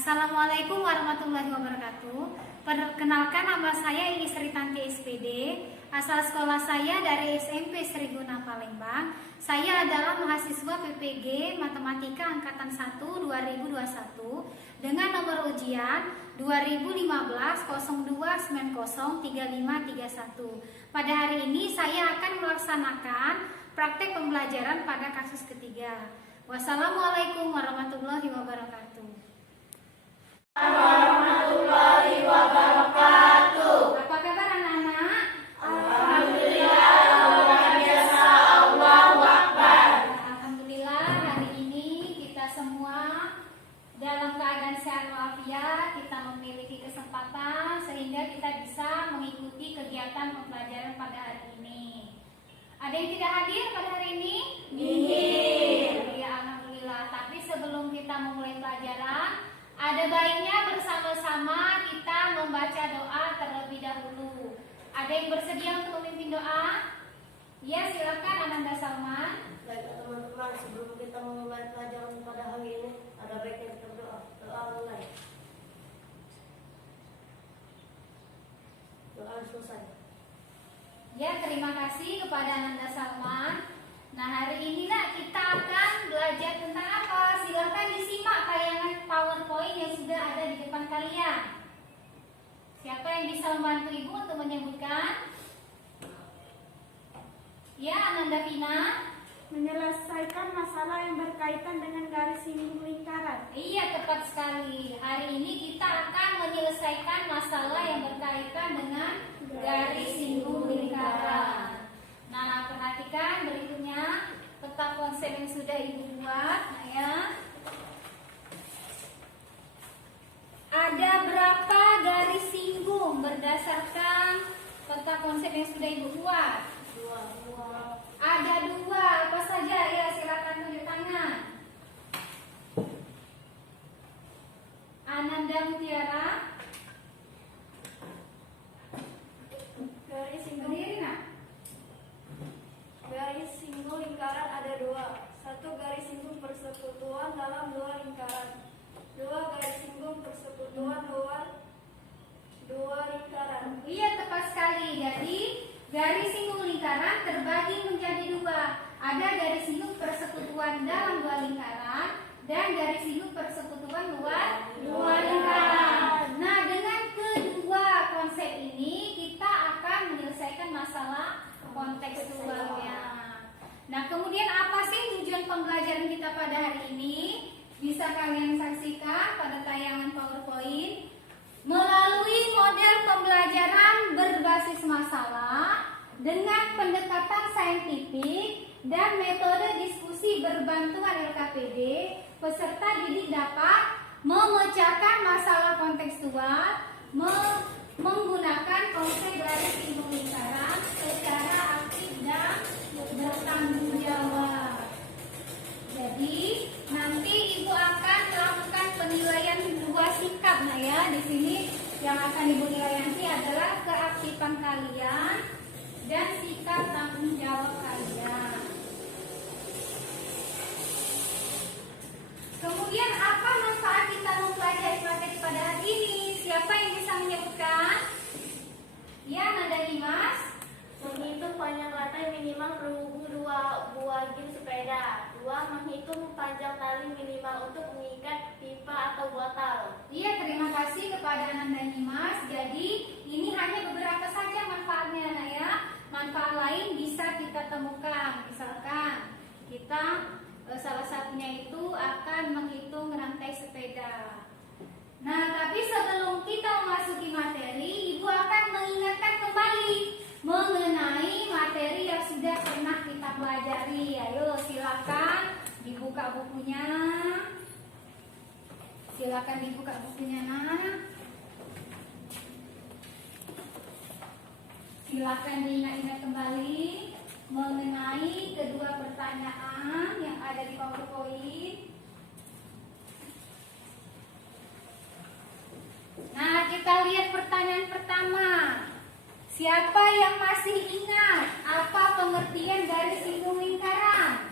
Assalamualaikum warahmatullahi wabarakatuh. Perkenalkan, nama saya Iis Ritanti SPD. Asal sekolah saya dari SMP Sri Guna Palembang. Saya adalah mahasiswa PPG Matematika Angkatan 1 2021 dengan nomor ujian 2015-0290-3531. Pada hari ini saya akan melaksanakan praktek pembelajaran pada kasus ketiga. Wassalamualaikum warahmatullahi wabarakatuh. Warahmatullahi wabarakatuh. Apa kabar anak-anak? Alhamdulillah, luar biasa, Allahu Akbar. Alhamdulillah, hari ini kita semua dalam keadaan sehat walafiat, kita memiliki kesempatan sehingga kita bisa mengikuti kegiatan pembelajaran pada hari ini. Ada yang tidak hadir pada hari ini? Nihil. Ya, alhamdulillah. Tapi sebelum kita memulai pelajaran, ada baiknya bersama-sama kita membaca doa terlebih dahulu. Ada yang bersedia untuk memimpin doa? Ya, silakan Ananda Salman. Baik teman-teman, sebelum kita memulai pelajaran pada hari ini, ada baiknya kita berdoa. Doa mulai. Doa selesai. Ya, terima kasih kepada Ananda Salman. Nah, hari ini kita akan belajar tentang apa? Silakan disimak tayangan PowerPoint yang sudah ada di depan kalian. Siapa yang bisa membantu Ibu untuk menyebutkan? Ya, Ananda Vina. Menyelesaikan masalah yang berkaitan dengan garis singgung lingkaran. Iya, tepat sekali. Hari ini kita akan menyelesaikan masalah yang berkaitan dengan garis singgung lingkaran. Nah, perhatikan berikutnya peta konsep yang sudah Ibu buat. Nah, ya. Ada berapa garis singgung berdasarkan peta konsep yang sudah Ibu buat? Dua. Ada dua. Apa saja? Ya, silakan tunjuk tangan. Ananda Mutiara. Garis singgung Berdiri, nak. Garis singgung lingkaran ada dua. Satu garis singgung persekutuan dalam dua lingkaran. Dua garis singgung persekutuan luar dua lingkaran. Iya, tepat sekali. Jadi garis singgung lingkaran terbagi menjadi dua. Ada garis singgung persekutuan dalam dua lingkaran dan garis singgung persekutuan luar dua lingkaran. Nah, dengan kedua konsep ini kita akan menyelesaikan masalah kontekstualnya. Nah, kemudian apa sih tujuan pembelajaran kita pada hari ini? Bisa kalian saksikan pada tayangan PowerPoint. Melalui model pembelajaran berbasis masalah dengan pendekatan saintifik dan metode diskusi berbantuan LKPD, peserta didik dapat memecahkan masalah kontekstual menggunakan konsep garis singgung lingkaran secara aktif dan bertanggung jawab. Jadi nanti Ibu akan melakukan penilaian dua sikap. Nah, ya, di sini yang akan Ibu nilai nanti adalah keaktifan kalian dan sikap tanggung jawab kalian. Kemudian apa manfaat kita mempelajari materi pada hari ini? Siapa yang bisa menyebutkan? Ya, Nanda Dimas. Menghitung panjang rantai minimal berhubung dua buah gin sepeda. Dua, menghitung panjang tali minimal untuk mengikat pipa atau botol. Iya, terima kasih kepada Nanda Dimas. Jadi ini hanya beberapa saja manfaatnya, Nanda, ya. Manfaat lain bisa kita temukan. Misalkan kita salah satunya itu akan menghitung rantai sepeda. Nah, tapi sebelum kita memasuki materi, Ibu akan mengingatkan kembali mengenai materi yang sudah pernah kita pelajari. Ayo, silakan dibuka bukunya. Silakan dibuka bukunya, nak. Silakan diingat-ingat kembali mengenai kedua pertanyaan yang ada di PowerPoint. Nah, kita lihat pertanyaan pertama. Siapa yang masih ingat apa pengertian garis singgung lingkaran?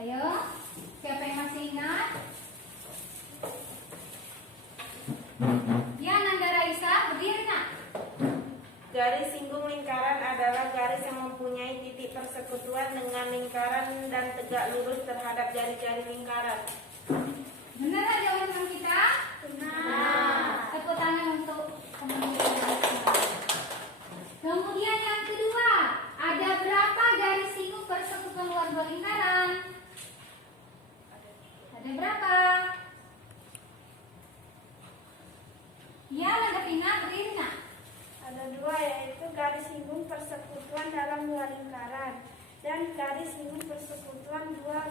Ayo, siapa yang masih ingat? mempunyai titik persekutuan dengan lingkaran dan tegak lurus terhadap jari-jari lingkaran. Benar nggak jawaban kita? Benar. Tepuk tangan untuk teman-teman. Kemudian yang kedua, ada berapa garis siku persekutuan luar dua lingkaran? Ada berapa? Ya, Nagapina, berdiri nak. Ada dua, yaitu garis singgung persekutuan dalam dua lingkaran dan garis singgung persekutuan luar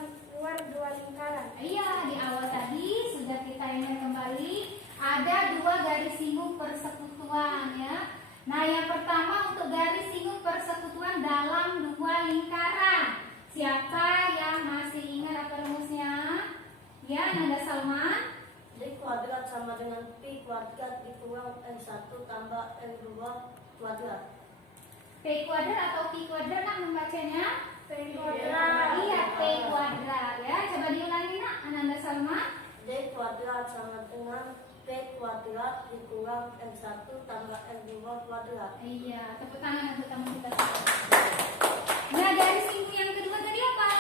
dua lingkaran. Iya, di awal tadi sudah kita ingat kembali ada dua garis singgung persekutuan ya. Nah, yang pertama untuk garis singgung persekutuan dalam dua lingkaran. Siapa yang masih ingat apa rumusnya? Ya, Nanda Salman. D kuadrat sama dengan Pi kuadrat dikurang N1 tambah N2 kuadrat. P kuadrat atau Pi kuadrat nak membacanya? P kuadrat. Iya, P kuadrat ya. Coba diulangi nak, Ananda Salma. D kuadrat sama dengan P kuadrat dikurang N1 tambah N2 kuadrat. Iya, tepuk tangan untuk tamu kita semua. Nah, garis singgung yang kedua tadi apa?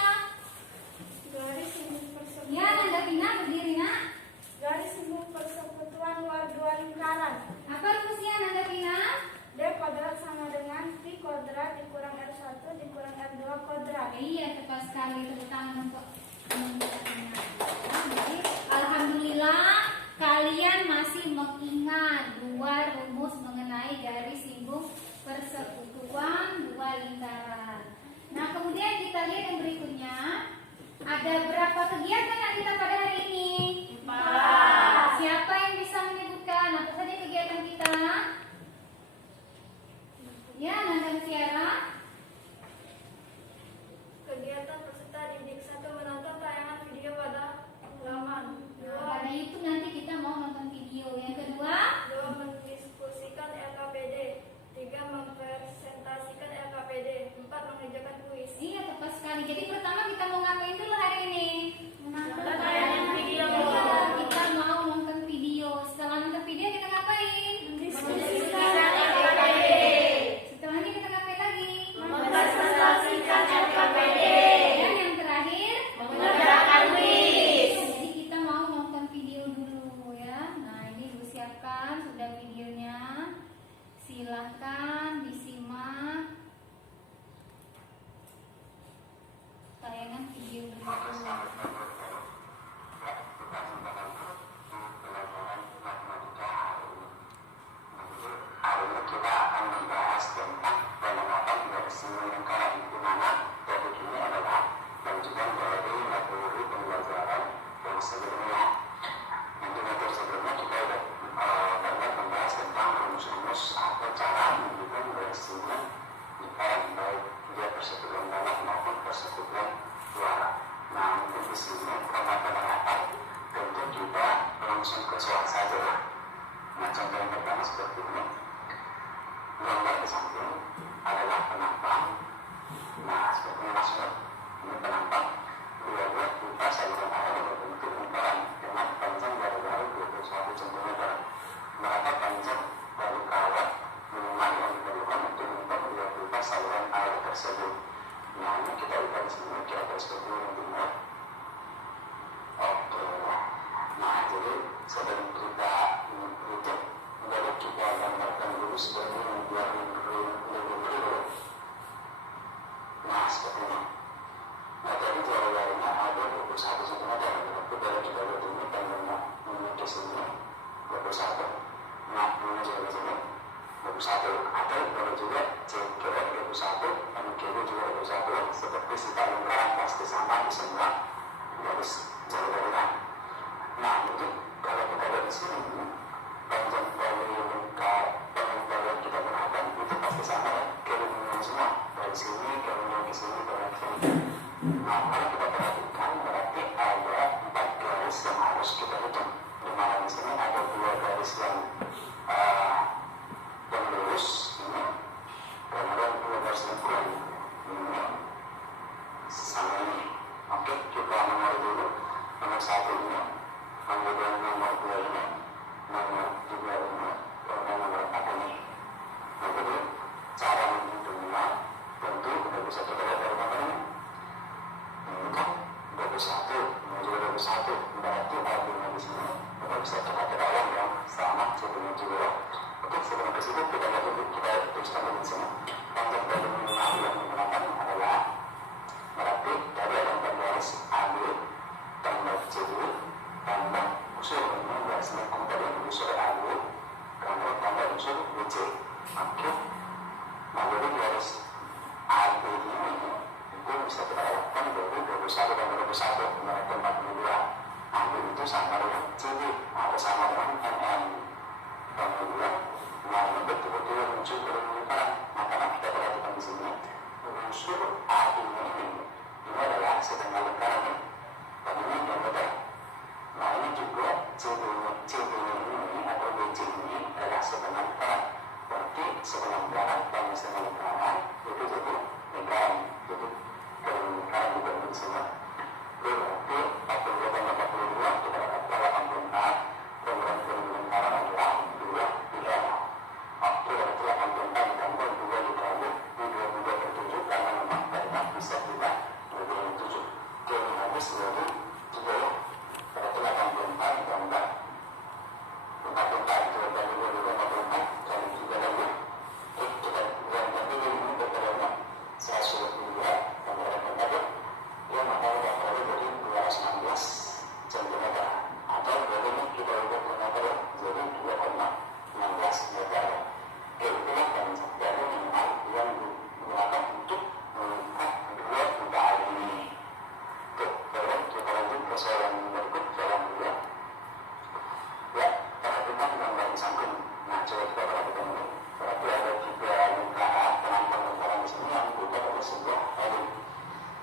Garis singgung persekutuan. Ya, Nanda Vina berdiri nak. Garis singgung persekutuan luar dua lingkaran. Apa rumusnya Nanda Vina? D kuadrat sama dengan Pi kuadrat dikurang R1 dikurang R2 kuadrat. Iya, tepat sekali. Tepuk tangan untuk teman kita Vina. Jadi, alhamdulillah kalian masih mengingat dua rumus mengenai garis singgung persekutuan dua lingkaran. Nah, kemudian kita lihat yang berikutnya. Ada berapa kegiatan yang kita pada hari ini? 4. Siapa yang bisa menyebutkan apa saja kegiatan kita? Ya, Nanda Tiara. Kegiatan peserta didik 1 menonton tayangan video pada halaman. Pada itu nanti kita mau nonton video. Yang kedua, 2 mendiskusikan LKPD. 3 mempresentasikan LKPD. 4 mengerjakan kuis. iya tepat sekali. Jadi pertama kita mau ngapain dulu hari ini? Nonton tayangan video. Iya, kita mau nonton video. Setelah nonton video kita ngapain? Mendiskusikan LKPD. Setelahnya kita ngapain lagi? Mempresentasikan LKPD. Dan yang terakhir, Mengerjakan kuis. jadi kita mau nonton video dulu ya. Nah, ini ibu siapkan sudah videonya. Silahkan disimak tayangan video berikut. Hari ini kita akan membahas tentang penerapan garis singgung lingkaran, di mana topik ini adalah lanjutan dari materi pembelajaran yang sebelumnya. Nanti materi sebelumnya kita sudah banyak membahas tentang rumus-rumus atau cara menentukan garis singgung lingkaran, baik dia persekutuan dalam maupun persekutuan luar. Nah, untuk di sini karena penerapan tentu kita langsung ke soal saja ya. Nah, contoh yang pertama seperti ini. Gambar di samping adalah penampang. Nah, seperti ini maksudnya. Ini penampang. Dua-dua pipa saluran air berbentuk lingkaran dengan panjang dari 21 cm. Berapa panjang dari kawat minimal yang diperlukan untuk membuat dua pipa saluran air tersebut? Nah, ini kita lihat di sini kira-kira seperti ini. Oke. Nah, jadi sebelum kita mengikuti dari kita gambarkan dulu seperti ini biar lebih. Nah, seperti ini. Nah, dari jari-jarinya ada 21 cm, tetapi dari kita lihat ini dan memiliki sini 21. Nah, ini juga di sini 21. Ada dari juga kira 21, dan kiri juga 21. Seperti sisa lingkaran pasti sama di semua garis jari-jarinya. Nah, jadi kalau kita lihat di sini, panjang dari lingkar yang kita gunakan itu pasti sama ya, kiriman semua dari sini kiriman ke sini ke sini. Nah, kalau kita perhatikan berarti ada 4 garis yang harus kita hitung. Di mana di sini ada 2 garis yang lurus ini, kemudian 2 garis lingkuran ini sama ini. Oke, kita nomor dulu. Nomor 1 ini, kemudian nomor 2 ini, nomor 3 ini, kemudian nomor 4 ini. Nah, jadi cara menghitungnya tentu kita bisa itu sama dengan CD atau sama dengan MM. Kemudian nah ini betul-betul muncul ke lingkaran. Makanya kita perhatikan di sini unsur A ini adalah setengah lingkaran dan ini yang betul. Nah ini juga CD ini atau BC ini adalah setengah lingkaran. Berarti setengah lingkaran dan setengah lingkaran itu jadi lingkaran. Jadi dari lingkaran juga di sini. Berarti 42 tambah 42 kita dapatkan 84. Kemudian dari lingkaran adalah 2 3. Oke, berarti 84 ditambah 2 dikali 22 per 7 karena memang banyak bisa juga 27. Oke, ini habis jadi 3 ya. Berarti 84 ditambah 44 itu dari 44 kali 3 lagi. Oke, kita buat nanti ini berkalinya saya sudah dilihat gambaran tadi. Ya, maka udah kali jadi 216 cm atau ini kita ubah ke meter ya, jadi 2,16 meter. Oke, itulah dari minimal yang digunakan untuk mengikat dua bukaan ini. Oke, kemudian kita lanjut ke soal yang berikut, soal yang kedua. Ya, perhatikan gambar yang sangkung. Nah, coba kita perhatikan ini. Berarti ada 3 lingkaran, penampilan lingkaran di sini yang beda dari sebuah elit.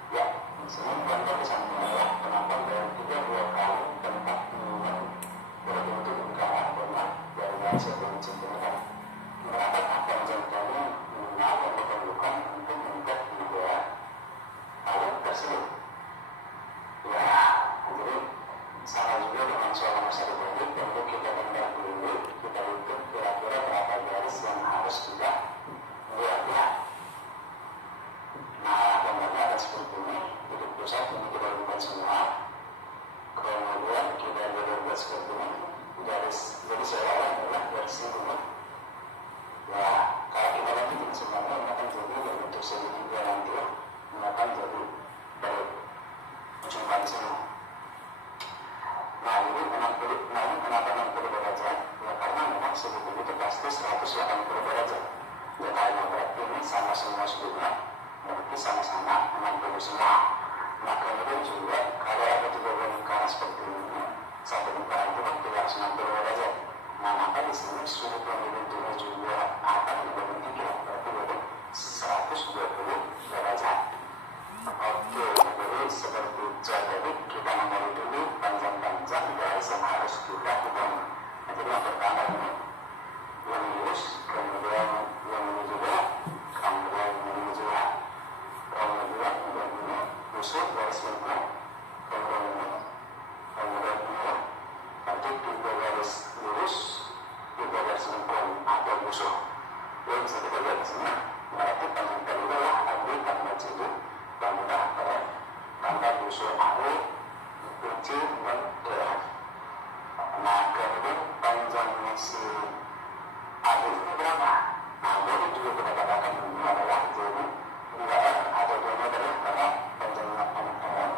Ya, di sini gambar di samping adalah penampilan dari 3 buah kali tempat minum berbentuk lingkaran dengan dari garis 1 cm. Berapa panjang kali minimal yang diperlukan untuk mengikat 3 kali tersebut? Ya, jadi sama juga dengan soal nomor 1 tadi. Untuk kita gambar dulu, kita hitung kira-kira berapa garis yang harus kita buat. Nah, gambarnya ada seperti ini. Jadi pusat ini kita buat semua. Kemudian kita buat seperti ini. Garis, jadi seolah-olah adalah garis ini. Ya, kalau kita lanjutin semuanya, ini akan jadi bentuk segitiga nanti ya. Ini akan jadi dari ujung kali sini. Nah, ini kenapa 60 derajat? Ya, karena memang segitiga itu pasti 180 derajat. Ya, karena berarti ini sama semua sudutnya. Berarti sama-sama 60 semua. Nah, kemudian juga kalau ada 3 lingkaran seperti ini, satu lingkaran itu kan 360 derajat. Nah, maka di sini sudut yang dibentuknya juga akan dibagi 3, berarti jadi 120 derajat. Oke, jadi seperti jadi kita memilih dulu panjang-panjang garis yang harus kita hitung. Nah, jadi yang pertama ini yang lurus, kemudian yang ini juga, kemudian ini juga. Kemudian ini busuk garis lingkar, kemudian ini nanti 3 garis lurus, 3 garis lingkar atau busuk. Yang bisa kita lihat di sini berarti panjang kali adalah AB tambah CD tambah R tambah busuk AE BC dan DF. Nah, kemudian panjangnya si AB ini berapa? Nah, jadi juga kita katakan ini adalah jadi 2R atau 2 meter ya, karena panjangnya MR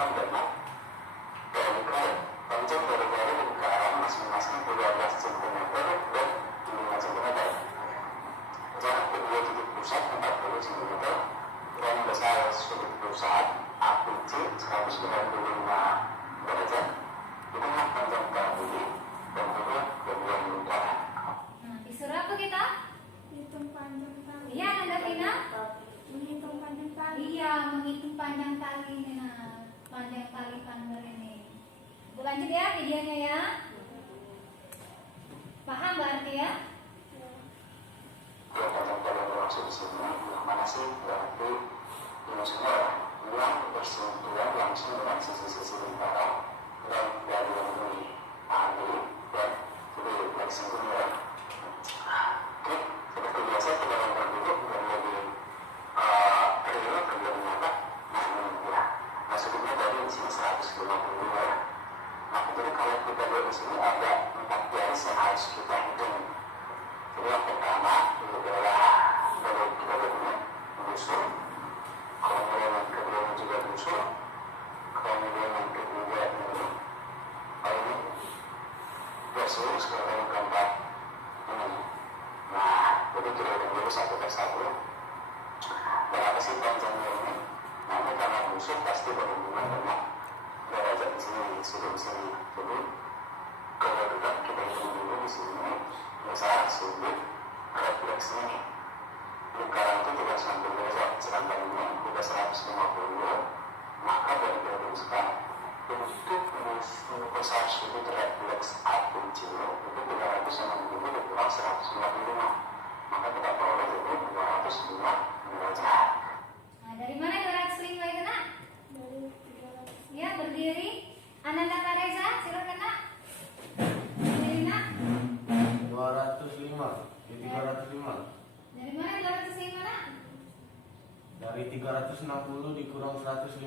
lengkap dengan dari kalian. Panjang dari lingkaran masing-masing 12 cm dan 5 cm. Jarak kedua titik pusat 40 cm dan besar sudut pusat APC 195 derajat. Itulah panjang kali dan juga bagian lingkaran. Nah, disuruh apa kita? Hitung panjang tali. Iya, Nanda Vina? Menghitung panjang tali. Iya, menghitung panjang tali ini. Nah, panjang tali panjang ini. Ibu lanjut ya videonya ya. Paham berarti ya? Dia panjang kali yang bermaksud di sini yang mana sih? Berarti ini semua yang bersentuhan langsung dengan sisi-sisi lingkaran dan dari yang ini tali dan jadi yang singgung ya. Oke, seperti biasa kita akan berduduk dan lebih real terjadi nyata. Nah ini ya, nah sudutnya dari di sini 152 ya. Nah jadi kalau kita lihat di sini ada 4 garis yang harus kita hitung. Jadi yang pertama itu adalah kalau kita lihat ini busur, kemudian yang kedua juga busur, kemudian yang ketiga ini ini busur, kemudian yang keempat ini. Nah jadi kita hitung dulu satu persatu. Berapa sih panjangnya ini? Nah ini karena busur pasti berhubungan dengan derajat di sini, sudut di sini. Jadi kalau kita hitung dulu di sini, misalnya sudut refleks ini lingkaran itu 390 derajat, sedangkan ini udah 150, maka dari dirumuskan untuk besar sudut refleks APC itu 360 dikurang 155, maka kita peroleh jadi 205 derajat. Nah, dari mana 205 itu nak? Dari 300. Ya, berdiri. Ananda Kareza, silakan nak. Berdiri nak. 205 305. Dari mana 205 nak? Dari 360 dikurang 155.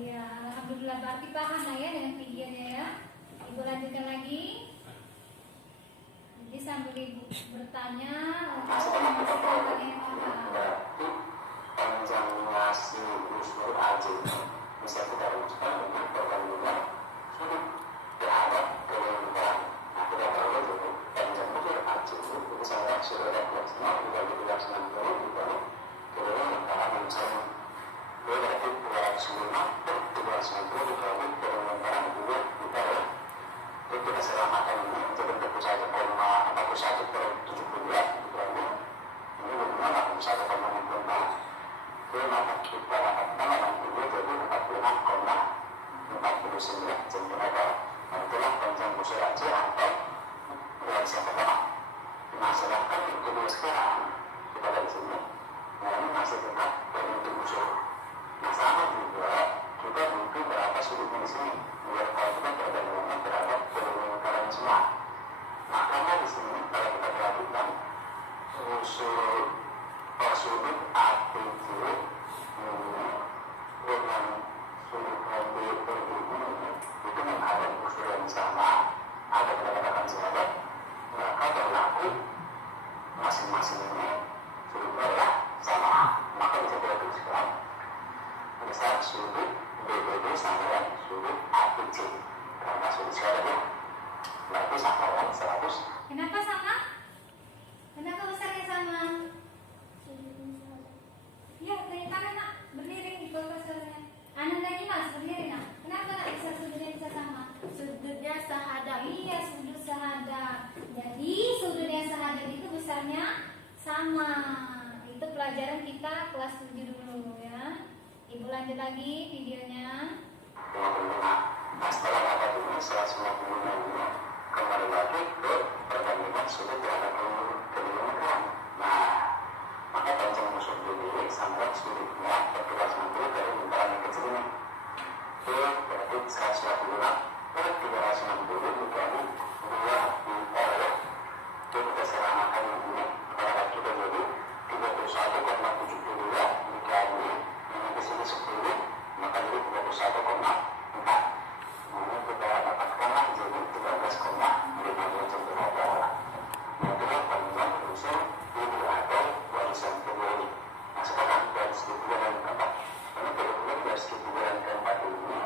Iya, alhamdulillah berarti paham lah ya dengan videonya ya. Ibu lanjutkan lagi. Jadi sambil ibu bertanya untuk memastikan kalian paham. Berarti panjangnya si busur AJ bisa kita rumuskan dengan perbandingan sudut terhadap lingkaran. Nah kita tahu jadi panjang busur AJ itu sama sudut refleksnya dibagi 360 dibagi kedua lingkaran yang sama. Jadi berarti 205 per 290 dibagi kedua lingkaran juga kita ya. Jadi kita selamatkan ini jadi 41 per 72 dibagi ini bagaimana 41,64. Jadi maka kita dapatkan yang kedua jadi 46,49 cm. Nah itulah panjang busur AJ atau garis yang pertama. Nah sedangkan yang kedua sekarang kita lihat sini, nah ini masih tetap bentuk busur. Nah sama juga kita butuh berapa sudutnya di sini biar kalau kita perbandingannya terhadap lingkaran semua. Nah karena di sini kalau kita perhatikan busur sudut APC ini dengan sudut BPD ini itu menghadap busur yang sama, ada pendekatan sahabat, maka berlaku masing-masing ini sudutnya adalah sama, maka bisa kita tuliskan besar sudut BPD sama dengan sudut APC karena sudut sahabatnya berarti sama dengan 100. Kenapa sama? Kenapa besarnya sama? Ya, dari kanan nak, berdiri di bawah kasurnya. Ananda Mas, berdiri nak. Kenapa nak bisa sudutnya bisa sama? Sudutnya sahadap. Iya, sudut sahadap. Jadi sudutnya sahadap itu besarnya sama. Itu pelajaran kita kelas 7 dulu ya. Ibu lanjut lagi videonya. Nah setelah dapat ini 155 ini kembali lagi ke perbandingan sudut terhadap kelingkaran. Nah maka panjang busur BD sampai sudutnya per 260 dari lingkaran yang kecil ini. Itu berarti 155 per 360 dikali 2 dioleh. Itu kita samakan ini kepada kita jadi 31,72 dikali ini ke sini 10 maka jadi 31,4. Ini kita dapatkanlah jadi 13,52 cm. Itulah panjang busur BD atau barisan kedua ini. Nah sekarang garis ketiga dan keempat. Ini kedua garis ketiga dan keempat ini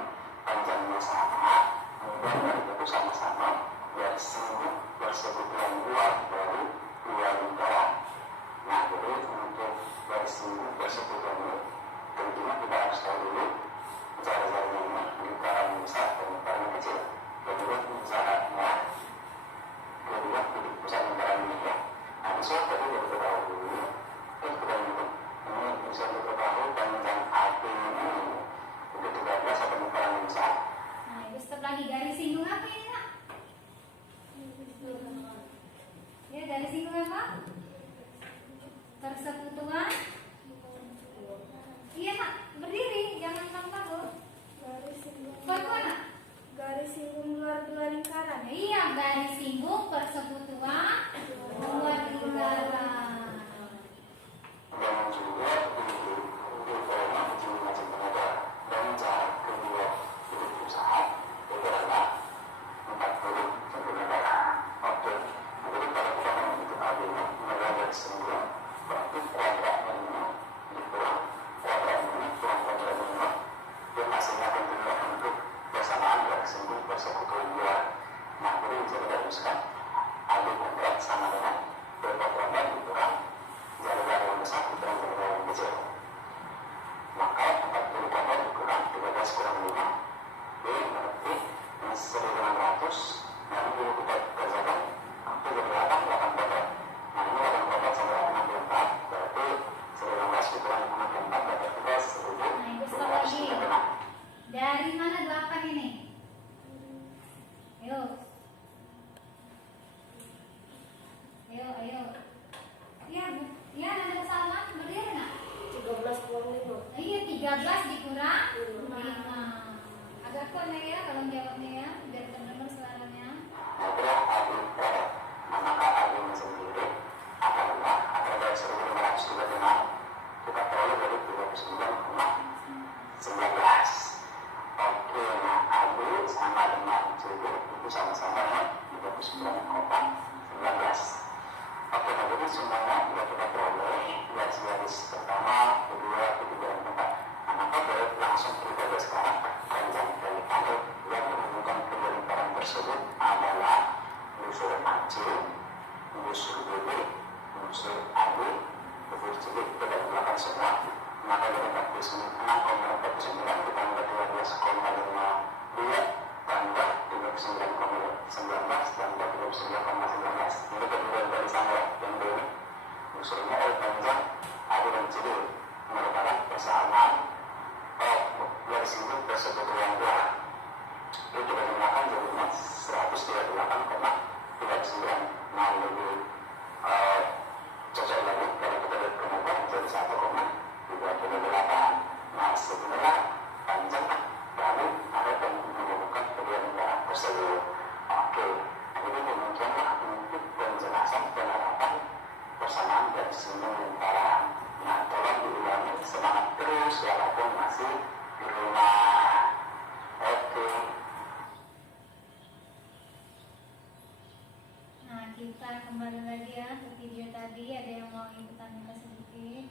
kita kembali lagi ya ke video tadi. Ada yang mau ibu tanyakan sedikit?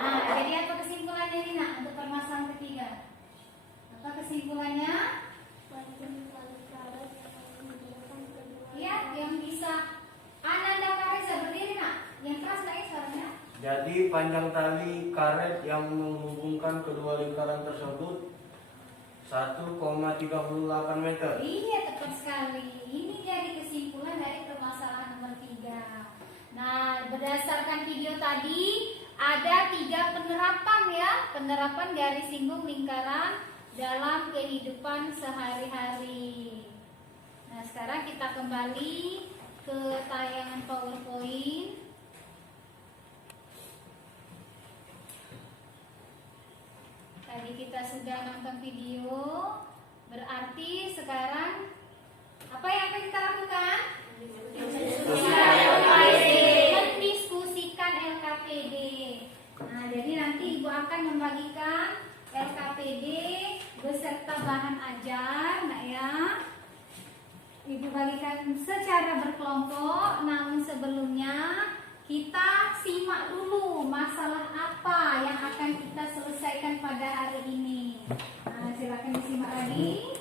Nah, jadi apa kesimpulannya ini nak untuk permasalahan ketiga? Apa kesimpulannya? Lihat yang bisa Ananda Kareza berdiri nak, yang keras lagi suaranya. Jadi panjang tali karet yang menghubungkan kedua lingkaran tersebut 1,38 meter. Iya, tepat sekali. Ini jadi kesimpulan dari permasalahan nomor 3. Nah, berdasarkan video tadi ada 3 penerapan ya, penerapan garis singgung lingkaran dalam kehidupan sehari-hari. Nah, sekarang kita kembali ke tayangan PowerPoint. Tadi kita sudah nonton video, berarti sekarang apa yang akan kita lakukan? Mendiskusikan LKPD. Nah, jadi nanti ibu akan membagikan LKPD beserta bahan ajar, nak ya. Ibu bagikan secara berkelompok, namun sebelumnya kita simak dulu masalah apa yang akan kita selesaikan pada hari ini. Nah, silakan disimak lagi.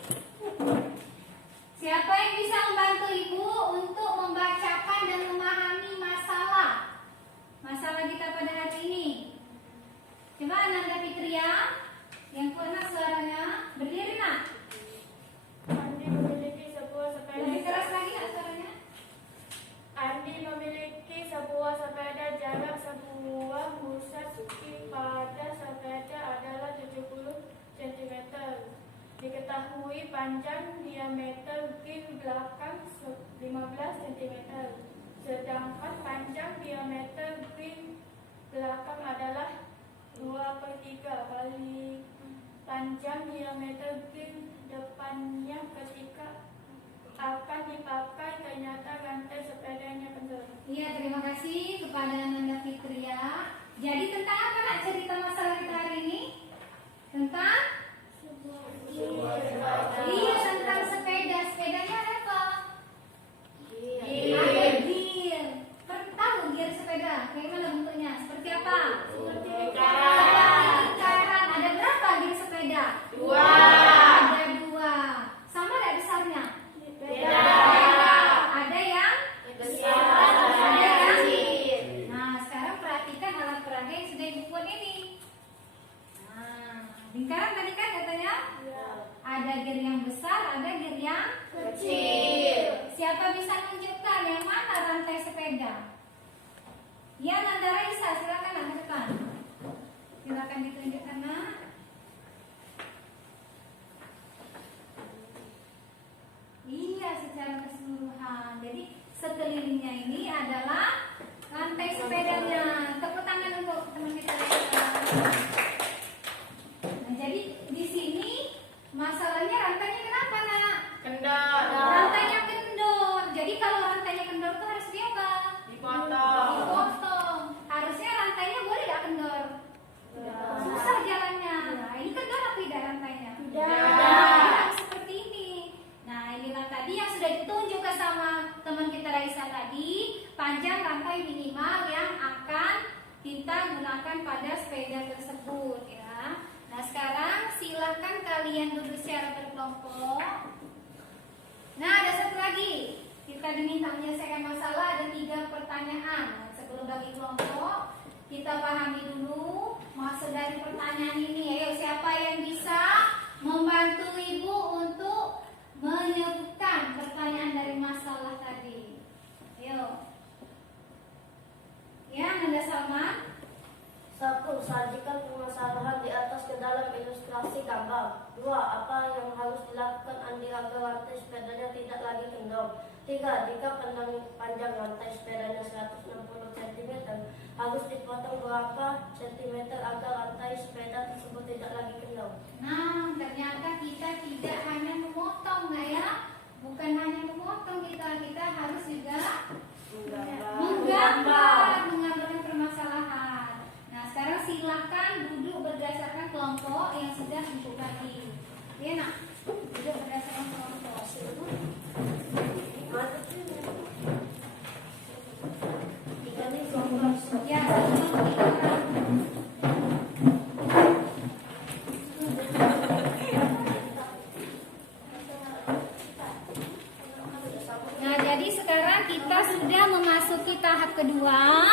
Siapa yang bisa membantu ibu untuk membacakan dan memahami masalah kita pada hari ini? Coba Ananda Fitria, yang kuat suaranya, berdiri nak. Andi memiliki sebuah sepeda. Lebih keras lagi nak suaranya. Andi memiliki sebuah sepeda jarak sebuah busa suki pada sepeda adalah 70 cm. Diketahui panjang diameter ring belakang 15 cm. Sedangkan panjang diameter ring belakang adalah 2/3 kali panjang diameter ring depannya ketika akan dipakai, ternyata rantai sepedanya kendor. Iya, terima kasih kepada Ananda Fitria. Jadi tentang apa nak cerita masalah kita hari ini? Tentang? Iya, tentang sepeda. Sepedanya ada apa? Ada gear. Tahu gear sepeda? Kayak mana bentuknya? Seperti apa? Seperti lingkaran. Ada berapa gear sepeda? 2. Ada 2. Sama tidak besarnya? Beda. Ada yang besar, ada yang kecil. Nah, sekarang perhatikan alat peraga yang sudah ibu buat ini. Nah, lingkaran tadi kan katanya ada gear yang besar, ada gear yang kecil. Siapa bisa menunjukkan yang mana rantai sepeda? Ya, Nanda Raisa, silakan nak ke depan. Silakan ditunjukkan nak. Iya, secara keseluruhan. Jadi sekelilingnya ini adalah rantai sepedanya. Tepuk tangan untuk teman kita. Nah, jadi di sini masalahnya rantainya kenapa nak? Kendor. Rantainya kendor. Jadi kalau rantainya kendor itu harus diapa? Dipotong. Dipotong. Harusnya rantainya boleh nggak kendor? Susah jalannya. Nah, ini kendor apa tidak rantainya? Tidak. Seperti ini. Nah, inilah tadi yang sudah ditunjukkan sama teman kita Raisa tadi, panjang rantai minimal yang akan kita gunakan pada sepeda tersebut ya. Nah, sekarang silakan kalian duduk secara berkelompok. Nah, ada satu lagi. Kita diminta menyelesaikan masalah, ada 3 pertanyaan. Nah, sebelum bagi kelompok, kita pahami dulu maksud dari pertanyaan ini. Ayo, siapa yang bisa membantu ibu untuk menyebutkan pertanyaan dari masalah tadi? Ayo. Ya, Nanda Salman. 1. Sajikan permasalahan di atas ke dalam ilustrasi gambar. 2. Apa yang harus dilakukan Andi agar rantai sepedanya tidak lagi kendor? 3. Jika panjang rantai sepedanya 160 cm, harus dipotong berapa centimeter agar rantai sepeda tersebut tidak lagi kendor? Nah, ternyata kita tidak hanya memotong, nggak ya? Bukan hanya memotong, kita harus juga menggambarkan permasalahan. Nah, sekarang silakan duduk berdasarkan kelompok yang sudah ibu bagi. Iya nak, tidak berdasarkan kelompok. Ya, nah, jadi sekarang kita sudah memasuki tahap kedua.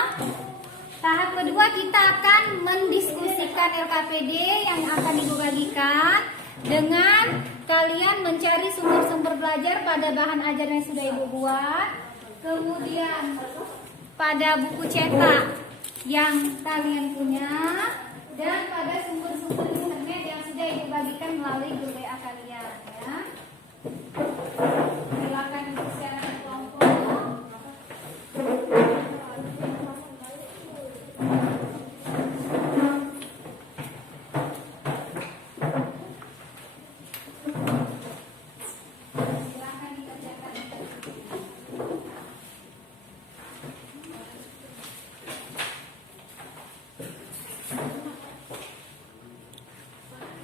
Tahap kedua kita akan mendiskusikan LKPD yang akan Ibu bagikan dengan kalian mencari sumber-sumber belajar pada bahan ajar yang sudah Ibu buat. Kemudian pada buku cetak yang kalian punya dan pada sumber-sumber internet yang sudah Ibu bagikan melalui grup WA kalian ya. Silakan Ibu secara kelompok. Silakan dikerjakan.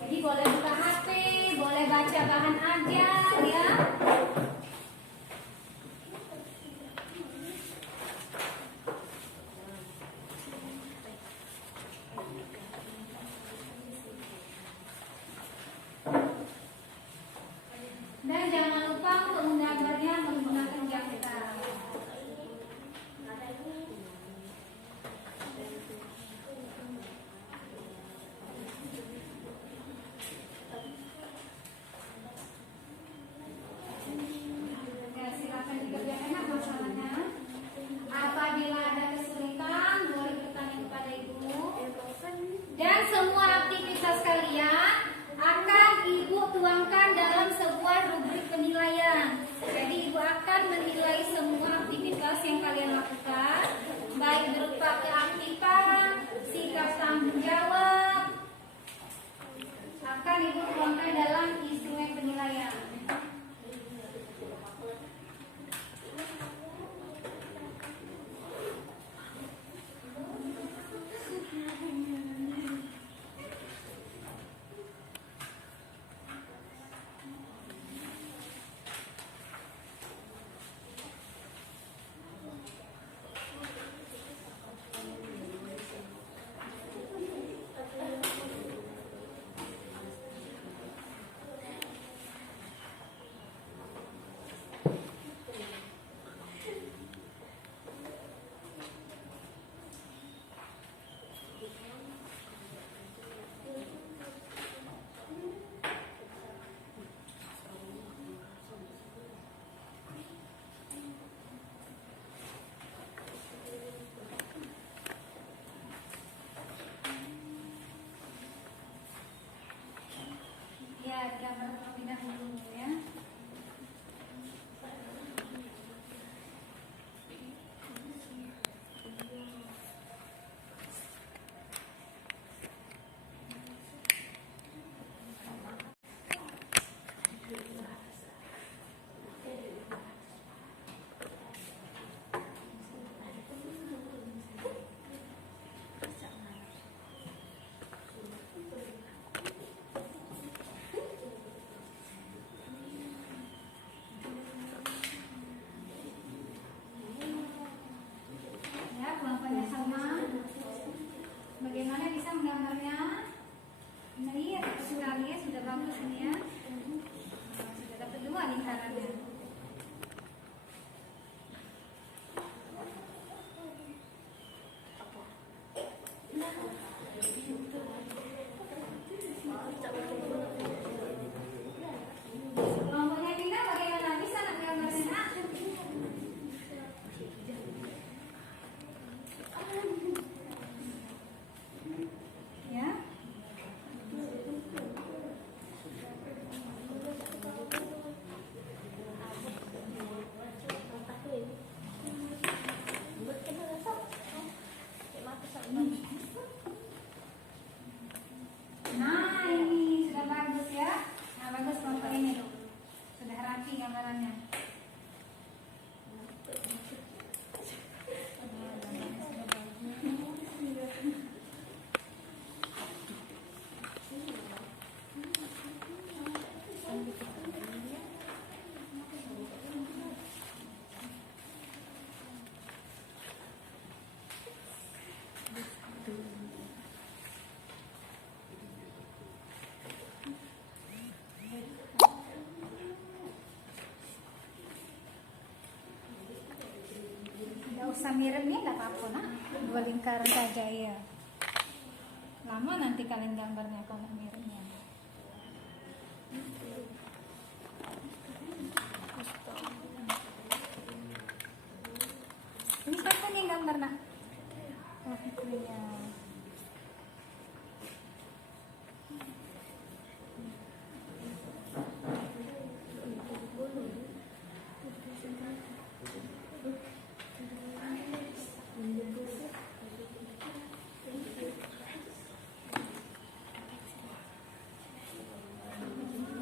Jadi boleh buka HP, boleh baca bahan ajar ya. Dan jangan lupa untuk menggambarnya menggunakan jangka. Ya, silakan dikerjakan apa masalahnya. Apabila ada kesulitan, boleh bertanya kepada Ibu. Dan semua aktivitas kalian akan Ibu tuangkan dalam sebuah rubrik penilaian. Jadi Ibu akan menilai semua aktivitas yang kalian lakukan, baik berupa keaktifan, sikap tanggung jawab, akan Ibu tuangkan dalam instrumen penilaian. Ya, gambar terlebih dahulu ya. Ya, kelompoknya sama. Bagaimana bisa menggambarnya? Nah, iya, kesurannya sudah bagus ini ya. Sudah dapat 2 lingkarannya. Kelompoknya pindah bagaimana bisa menggambarnya? Ya. usah miripnya nggak apa-apa nak. 2 lingkaran saja ya. Lama nanti kalian gambarnya kalau miripnya. Ini siapa nih yang gambar nak? Oh, Fitriya.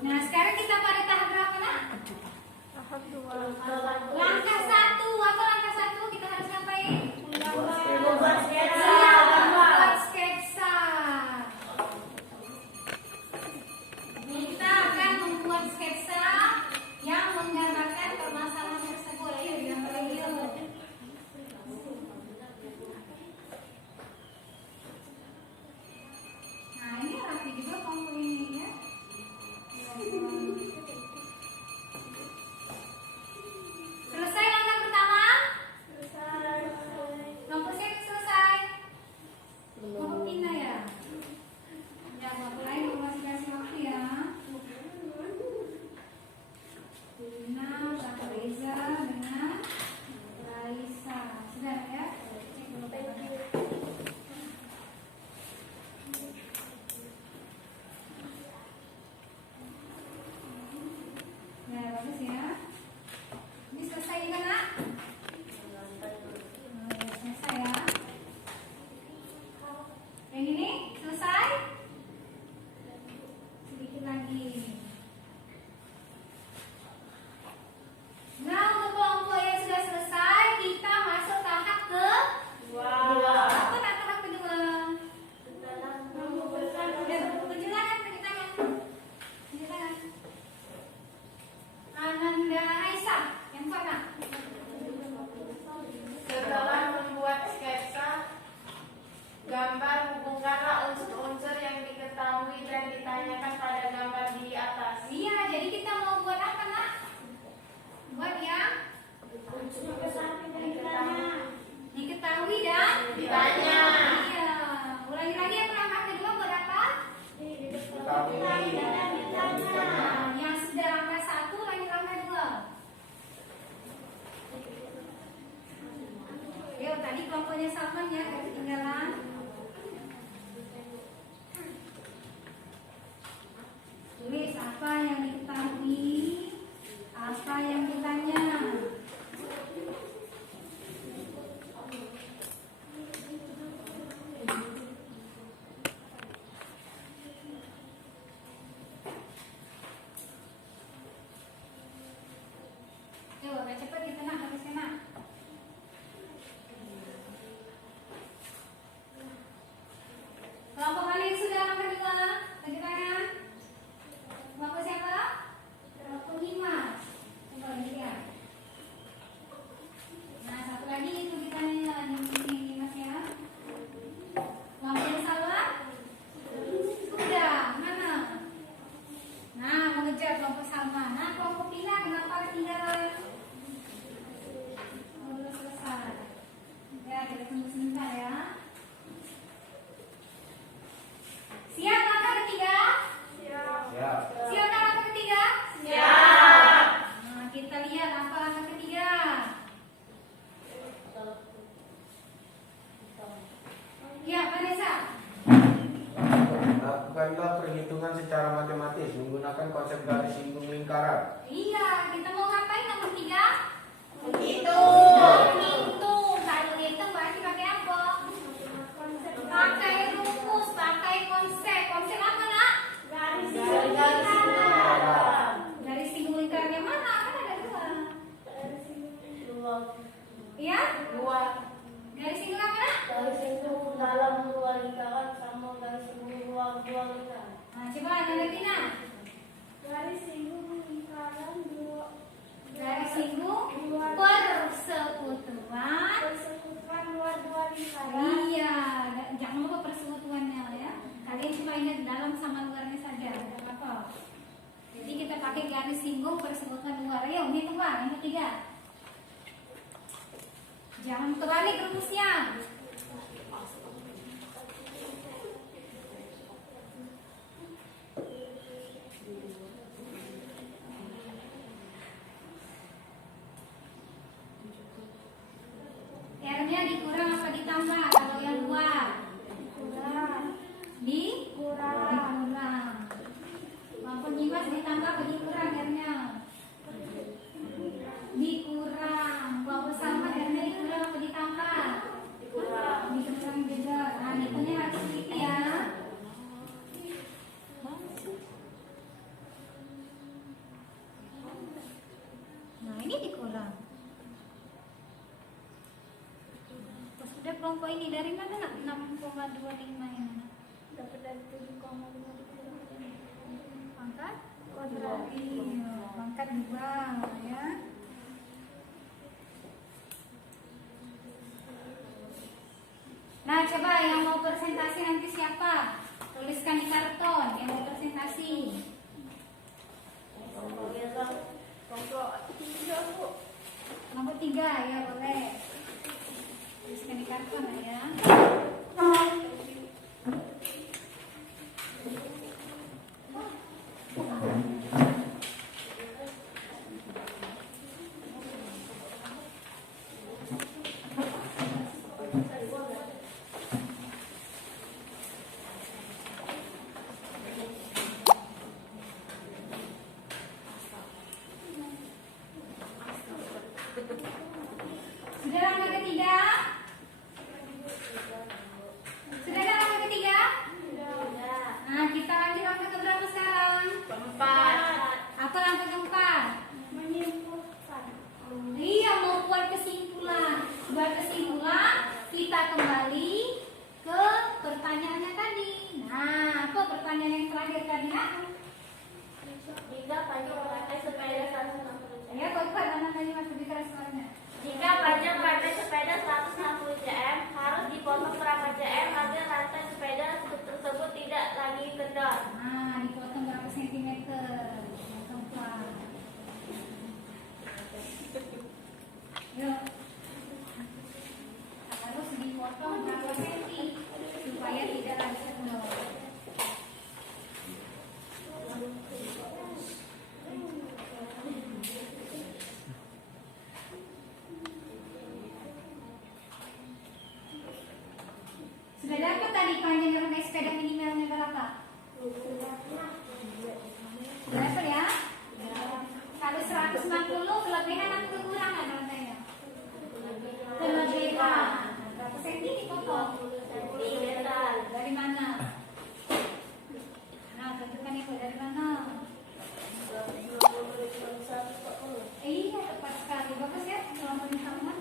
Nah, sekarang kita pada tahap berapa nak? Tahap 2. Langkah 1, apa langkah 1 kita harus ngapain? Membuat sketsa. Iya, membuat sketsa. Kita akan membuat sketsa yang menggambarkan permasalahan tersebut. Ayo digambar yuk. Nah, ini rapi juga kelompok ini ya. Selesai langkah pertama? Kelompok siapa selesai? Kelompok Pina ya? Ya, kelompok lain masih kasih waktu ya. Pina, Kak Reza dengan Raisa. Sudah ya? Cek dulu. Nah, bagus ya. Ini selesai juga nak? Selesai ya. Yang ini selesai? Sedikit lagi. Nah, untuk kelompok yang sudah selesai, kita masuk tahap kedua. Apa tahap kedua? Penjelasan, penjelasan. Ananda Raisa, yang mana? Setelah membuat sketsa, gambar hubungkanlah unsur-unsur yang diketahui dan ditanyakan pada gambar di atas. Iya, jadi kita mau buat apa nak? Buat yang diketahui dan Ditanya. Iya. Ulangi lagi yang langkah kedua buat apa? Nah, yang sudah langkah 1, ulangi langkah 2. Yuk, tadi kelompoknya Salman ya, gak ketinggalan. Tulis apa yang diketahui, apa yang ditanya. Yuk, agak cepat kita nak, habiskan nak. Kelompok mana yang sudah langkah 2? Bagi tangan. Kelompok siapa? Kelompok 5. Coba lihat. Nah, satu lagi itu ditanya ini Mas ya. Kelompok yang salah? Sudah, mana? Nah, mengejar kelompok sama. Nah, kelompok Pina kenapa ketinggalan? Oh, belum selesai. Ya, kita tunggu sebentar ya. Siap langkah ketiga? Ya. Siap langkah ketiga? Siap. Nah, kita lihat apa langkah ketiga. Ya, Vanessa. Lakukanlah perhitungan secara matematis menggunakan konsep garis singgung lingkaran. Iya, kita mau ngapain nomor 3? Hitung. Hitung. Kalau hitung berarti pakai apa? Pakai rumus, pakai konsep. Konsep apa nak? Garis singgung lingkaran yang mana? Kan ada 2. Iya? 2. Garis singgung apa nak? Garis singgung dalam 2 lingkaran sama garis singgung luar 2 lingkaran. Nah, coba Nanda Tina. Garis singgung lingkaran 2. Garis singgung persekutuan. Persekutuan luar 2 lingkaran. Iya, jangan lupa persekutuannya ya. Kalian cuma ingat dalam sama luarnya saja, tidak apa-apa. Jadi kita pakai garis singgung persekutuan luar. Ayo, hitung Pak, yang ketiga. Jangan terbalik rumusnya. R-nya dikurang apa ditambah? Kalau yang dua dikurang. Maupun nyimas ditambah apa dikurang R-nya? Dikurang. Kalau sama R-nya dikurang apa ditambah? Dikurang juga. Nah, hitungnya harus gitu ya. Nah, ini dikurang. Sudah kelompok ini dari mana? 6,25 ini. Dapat dari 7,5 dikurang. Pangkat kuadrat. Iya, pangkat 2 ya. Nah, coba yang mau presentasi nanti siapa? Tuliskan di karton yang mau presentasi. Nomor 3 ya boleh. Tuliskan di karton ya. Sudah langkah ketiga? Sudah ada langkah ketiga? Nah, kita lanjut langkah keberapa sekarang? Keempat. Apa langkah keempat? Menyimpulkan. Iya, mau buat kesimpulan. Buat kesimpulan, kita kembali ke pertanyaannya tadi. Nah, apa pertanyaan yang terakhir tadi? Jika pajak memakai sepeda 160 Ya, kok mana tadi masih lebih keras suaranya? Jika pajak memakai sepeda 160 cm harus dipotong berapa cm agar rantai sepeda tersebut tidak lagi kendor. Nah, dipotong berapa sentimeter? Yang keempat. Yuk. Harus dipotong berapa senti supaya tidak lagi kendor. Sudah dapat tadi panjang rantai sepeda minimalnya berapa? Sudah dapat ya? Kalau 160 kelebihan atau kekurangan rantainya? Kelebihan. Berapa senti dipotong? Dari mana? Nah, tentukan itu dari mana? Iya, tepat sekali. Bagus ya, selama di taman.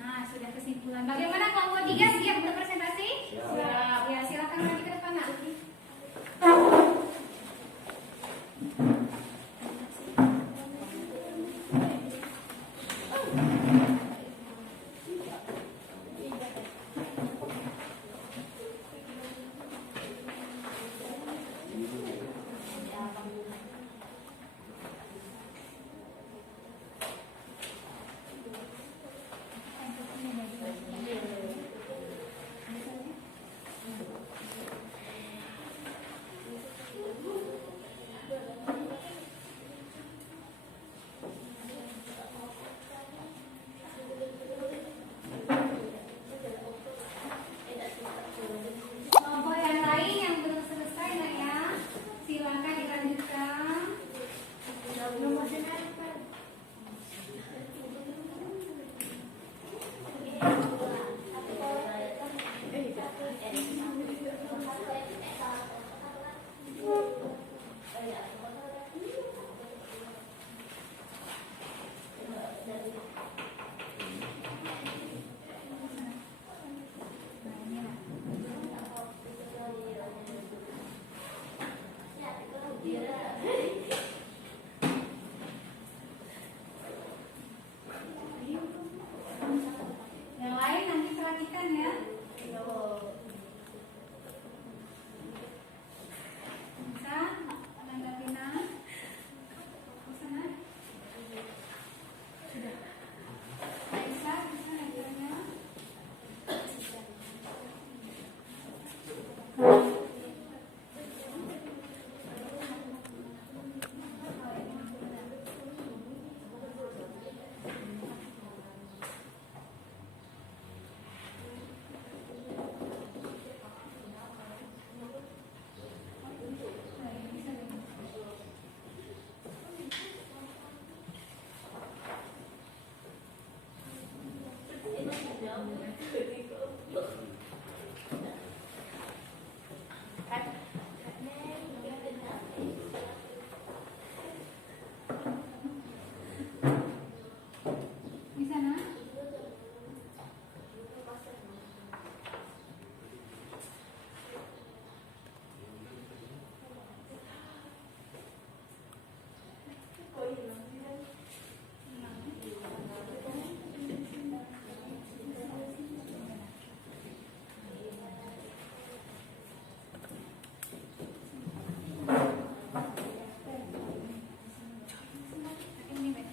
Nah, sudah kesimpulan. Bagaimana kelompok 3 siap untuk presentasi? Siap. Ya, silakan Di sana. Ini, Mbak.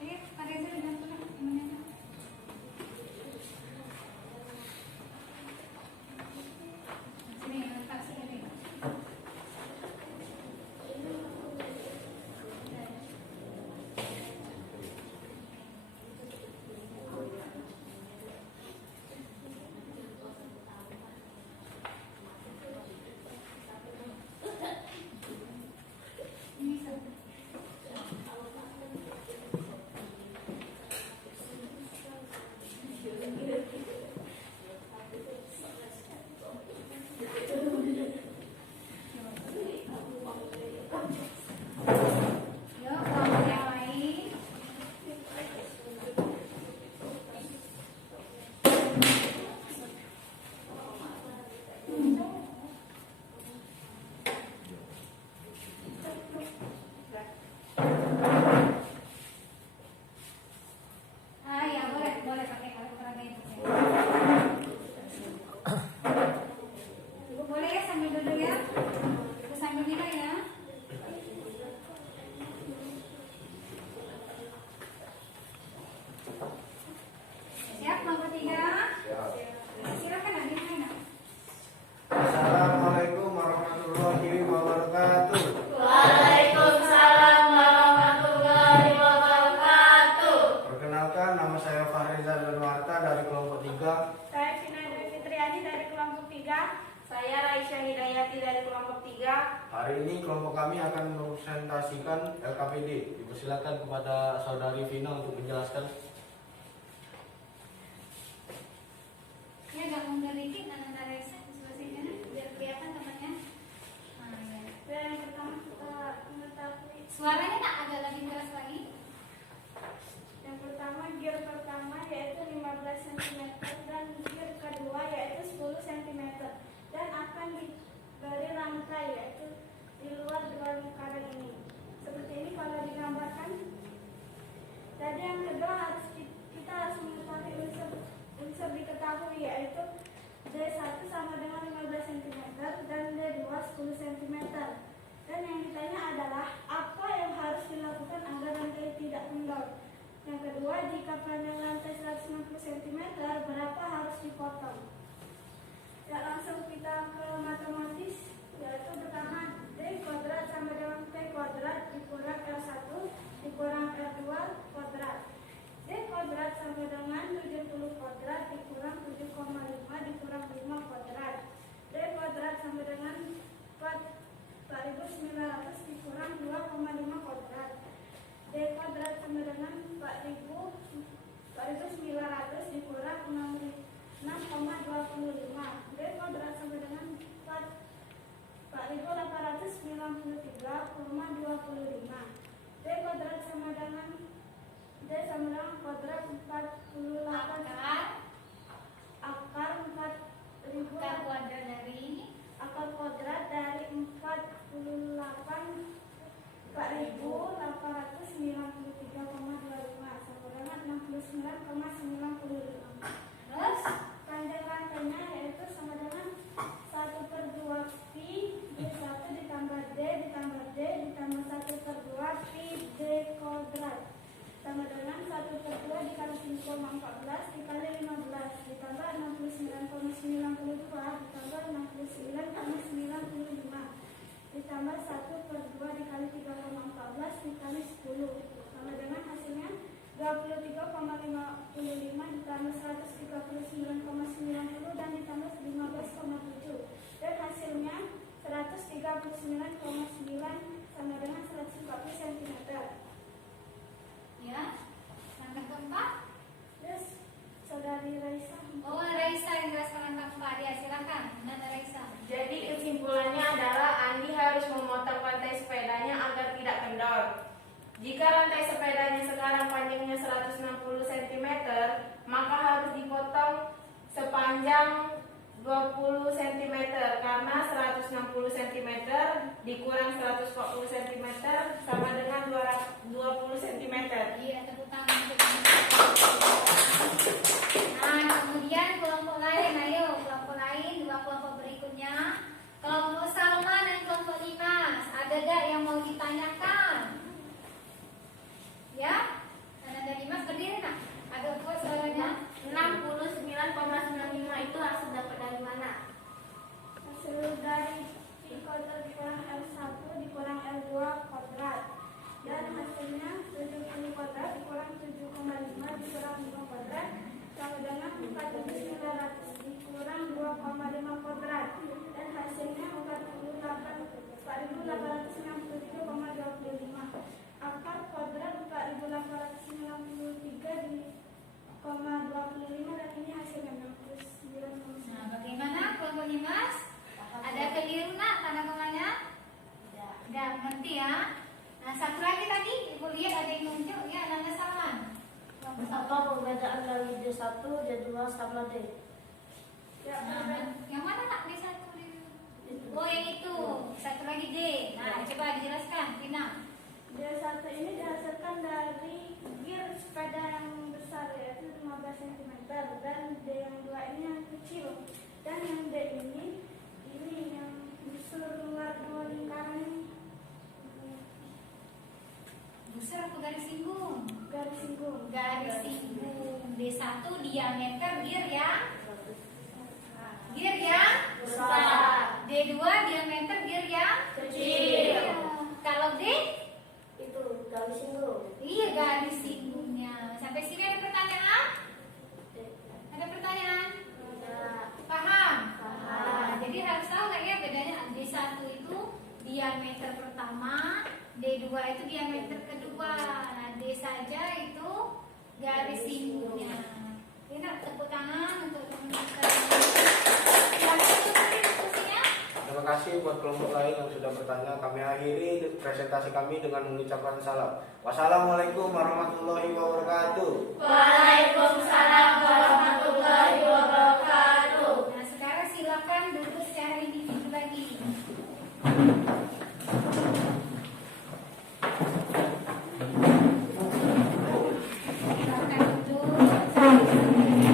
Ayo, Pak Reza udah pulang. Gimana? Sini, letak sini. Ini satu. Yuk, kelompok yang lain. Ah, ya boleh, boleh pakai alat peraga itu. Boleh ya sambil duduk ya. Sambil nilai ya. Siap, kelompok 3. Silakan Adi Maina. Assalamualaikum warahmatullahi wabarakatuh. Waalaikumsalam warahmatullahi wabarakatuh. Perkenalkan, nama saya Fahrizal Januarta dari kelompok 3. Saya Vina Dwi Fitriani dari kelompok 3. Saya Raisya Hidayati dari kelompok 3. Hari ini kelompok kami akan mempresentasikan LKPD. Dipersilakan kepada saudari Vina untuk menjelaskan. Ya, agak mundur dikit Nanda Reza di sebelah sini kan, biar kelihatan temannya. Nah, ya. Yang pertama kita mengetahui Suaranya tak agak lebih keras lagi. yang pertama gear pertama yaitu 15 cm dan gear kedua yaitu 10 cm dan akan diberi rantai yaitu di luar dua lingkaran ini. Seperti ini kalau digambarkan. Jadi yang kedua kita harus mengetahui unsur diketahui yaitu D1 sama dengan 15 cm dan D2 10 cm. Dan yang ditanya adalah apa yang harus dilakukan agar rantai tidak kendor. Yang kedua, jika panjang lantai 160 cm, berapa harus dipotong? Ya, langsung kita ke matematis, yaitu pertama D kuadrat sama dengan T kuadrat dikurang R1 dikurang R2 kuadrat. D kuadrat sama dengan 70 kuadrat dikurang 7,5 dikurang 5 kuadrat. D kuadrat sama dengan 4.900 dikurang 2,5 kuadrat. D kuadrat sama dengan 4.900 dikurang 6,25. D kuadrat sama dengan 4.893,25. D kuadrat sama dengan kuadrat 48 akar 4.000 Kuadrat dari akar kuadrat dari 4.893,25 sama dengan 69,95. terus Panjang rantainya yaitu sama dengan 1/2 pi D1 ditambah D ditambah D ditambah 1/2 pi D kuadrat sama dengan 1/2 dikali 7,14 dikali 15 ditambah 69,92 ditambah 69,95 ditambah 1/2 dikali 3,14 dikali 10 sama dengan hasilnya 23,55 ditambah 139,90 dan ditambah 15,7 dan hasilnya 139,90 20 cm karena 160 cm dikurang 140 cm sama dengan 20 cm. Iya, tepuk tangan. Nah, kemudian kelompok lain, ayo kelompok lain, dua kelompok berikutnya. Kelompok Salma dan kelompok Dimas. Ada gak yang mau ditanyakan? Ya? Ada Dimas berdiri nak? Ada buat suaranya? 69,95 itu hasil dapat dari mana? Hasil dari P kuadrat dikurang L1 dikurang L2 kuadrat. Dan hasilnya 7 kuadrat dikurang 7,5 dikurang 5 kuadrat sama dengan 4.900 dikurang 2,5 kuadrat. Dan hasilnya 4.863,25. Akar kuadrat 4.893,25 dan ini hasilnya 69. Nah, bagaimana kelompok Dimas? Ada keliru nak tanda komanya? Udah ngerti ya? Nah, satu lagi tadi ibu lihat ada yang muncul ya, Nanda Salman. Apa perbedaan dari D1, D2 sama D? Nah, yang mana nak D1? Oh, yang itu. Satu lagi D. Nah, coba dijelaskan, Tina. D1 ini dihasilkan dari gear sepeda yang besar yaitu 15 cm dan D yang 2 ini yang kecil dan yang D ini yang busur luar 2 lingkaran Busur apa garis singgung? garis singgung. Garis singgung. D1 diameter gear yang besar. D2 diameter gear yang Kecil. Kalau D? Itu garis singgung. Iya, garis singgungnya. Sampai sini ada pertanyaan? Ada pertanyaan? Paham? Nah, jadi harus tahu nggak ya bedanya D1 itu diameter pertama, D2 itu diameter kedua. Nah, D saja itu garis singgungnya. Ini tepuk tangan untuk teman-teman. Terima kasih buat kelompok lain yang sudah bertanya. Kami akhiri presentasi kami dengan mengucapkan salam. Wassalamualaikum warahmatullahi wabarakatuh. Waalaikumsalam warahmatullahi wabarakatuh. Nah, sekarang silakan duduk secara individu lagi. Silakan duduk secara individu.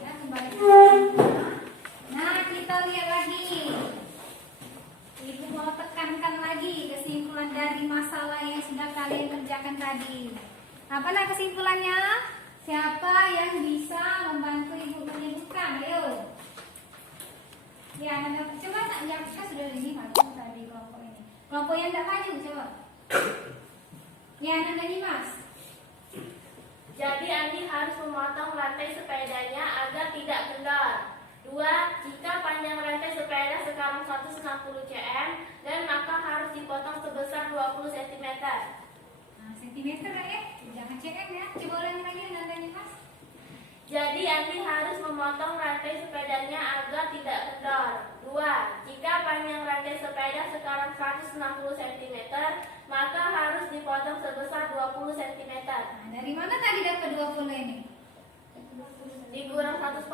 Ya, kembali ke sana. Nah, kita lihat lagi. Ibu mau tekankan lagi kesimpulan dari masalah yang sudah kalian kerjakan tadi. Apa nah kesimpulannya? Siapa yang bisa membantu ibu menyebutkan? Ayo. Ya, coba tak yang kita sudah ini maju tadi kelompok ini. Kelompok yang tidak maju coba. Ya, Nanda Dimas. Jadi Andi harus memotong rantai sepedanya agar tidak kendor. 2. Jika panjang rantai sepeda sekarang 160 cm dan maka harus dipotong sebesar 20 cm. Nah, sentimeter ya. Jangan cm ya. Coba ulangi lagi Nanda Dimas. Jadi Andi harus memotong rantai sepedanya agar tidak kendor. 2. Jika panjang rantai sepeda sekarang 160 cm maka harus dipotong sebesar 20 cm. Nah, dari mana tadi dapat 20 ini? Dikurang 140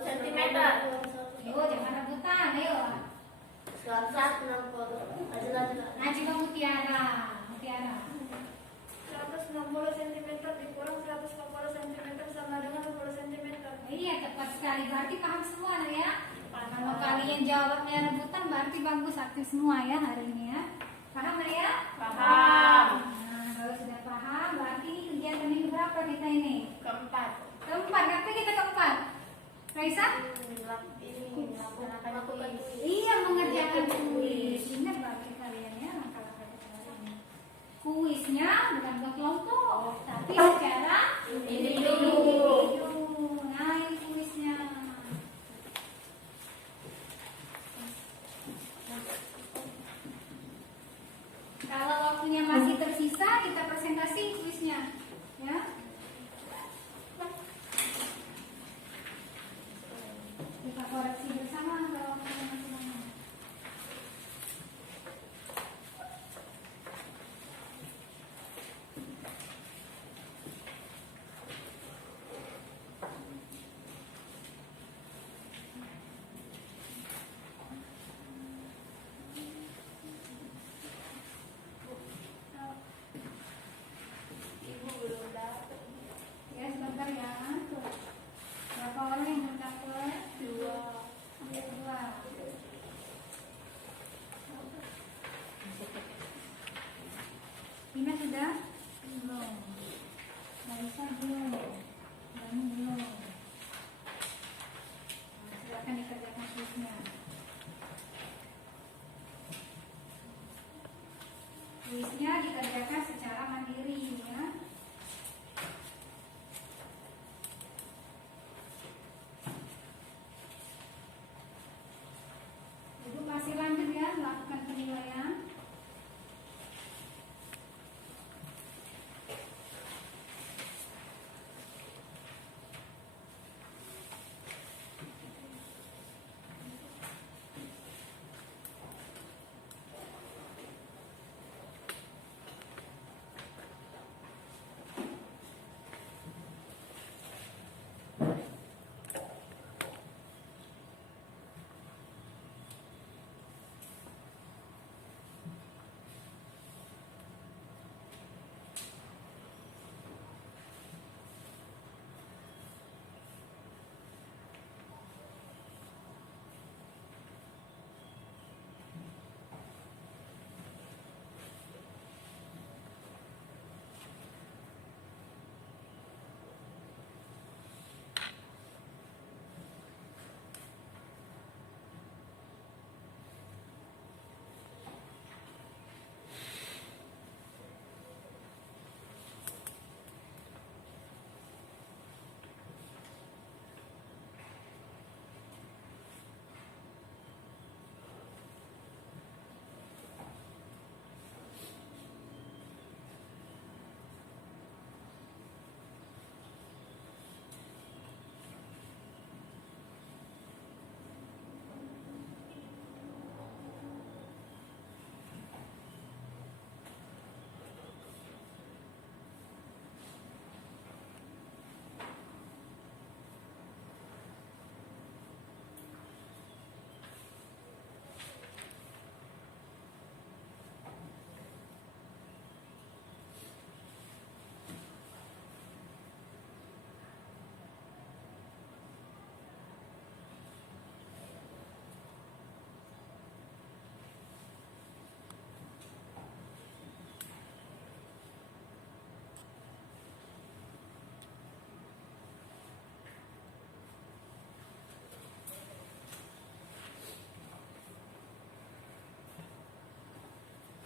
cm. Ayo, jangan rebutan. Ayo. 160. Nah, coba Mutiara. Mutiara. 160 cm dikurang 140 cm sama dengan 20 cm. Iya, tepat sekali. Berarti paham semua nah, ya? Kalau kalian jawabnya rebutan berarti bagus aktif semua ya hari ini ya. Paham nggak ya? Paham. Nah, kalau sudah paham berarti ini kegiatan yang berapa kita ini? Keempat. Keempat. Kenapa kita keempat? Raisa? Ini melakukan kuis. Iya, mengerjakan kuis. Ingat bagi kalian ya langkah-langkah kita hari ini. Kuisnya bukan buat kelompok, tapi secara individu. Nah, ini kuisnya. Kalau waktunya masih tersisa, kita presentasi kuisnya, ya. Kita Silakan dikerjakan kuisnya. Kuisnya dikerjakan secara mandiri ya. Ibu masih lanjut ya melakukan penilaian.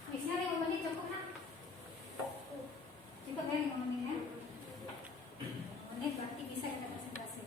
Kuisnya 5 menit cukup nak? Cukup ya 5 menit ya? 5 menit berarti bisa kita presentasi.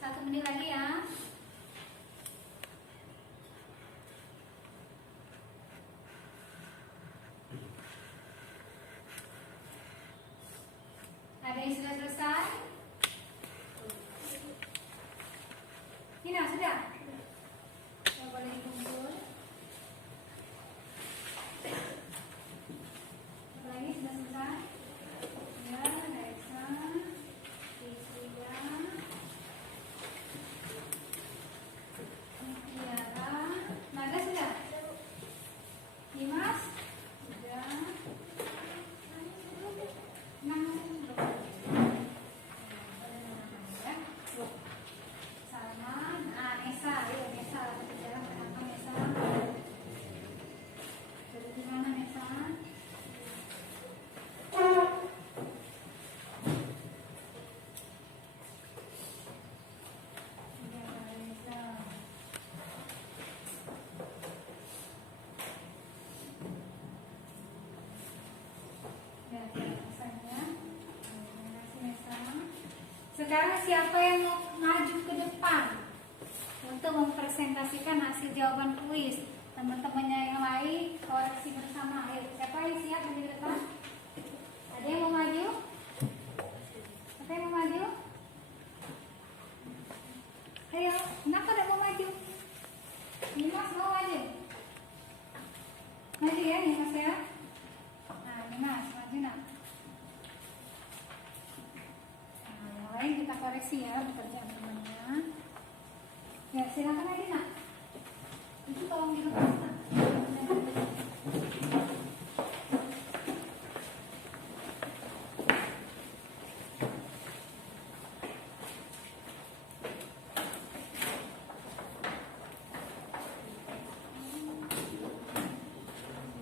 Satu menit lagi ya. Ada yang sudah selesai? Nina sudah? Ya, boleh dikumpul. Apa lagi sudah selesai? Ya, Raisa, Rizlia. rasanya. Terima kasih Nesa. Sekarang siapa yang mau maju ke depan untuk mempresentasikan hasil jawaban kuis? Teman-temannya yang lain koreksi bersama. Ayo, siapa yang siap maju ke depan? Ada yang mau maju? Siapa yang mau maju? Ayo, kenapa tidak mau maju? Nimas mau maju? Maju ya Nimas ya. Nah Nimas maju nak. Nah yang lain kita koreksi ya pekerjaan temannya. Ya silakan lagi nak. Itu tolong dilepas nak.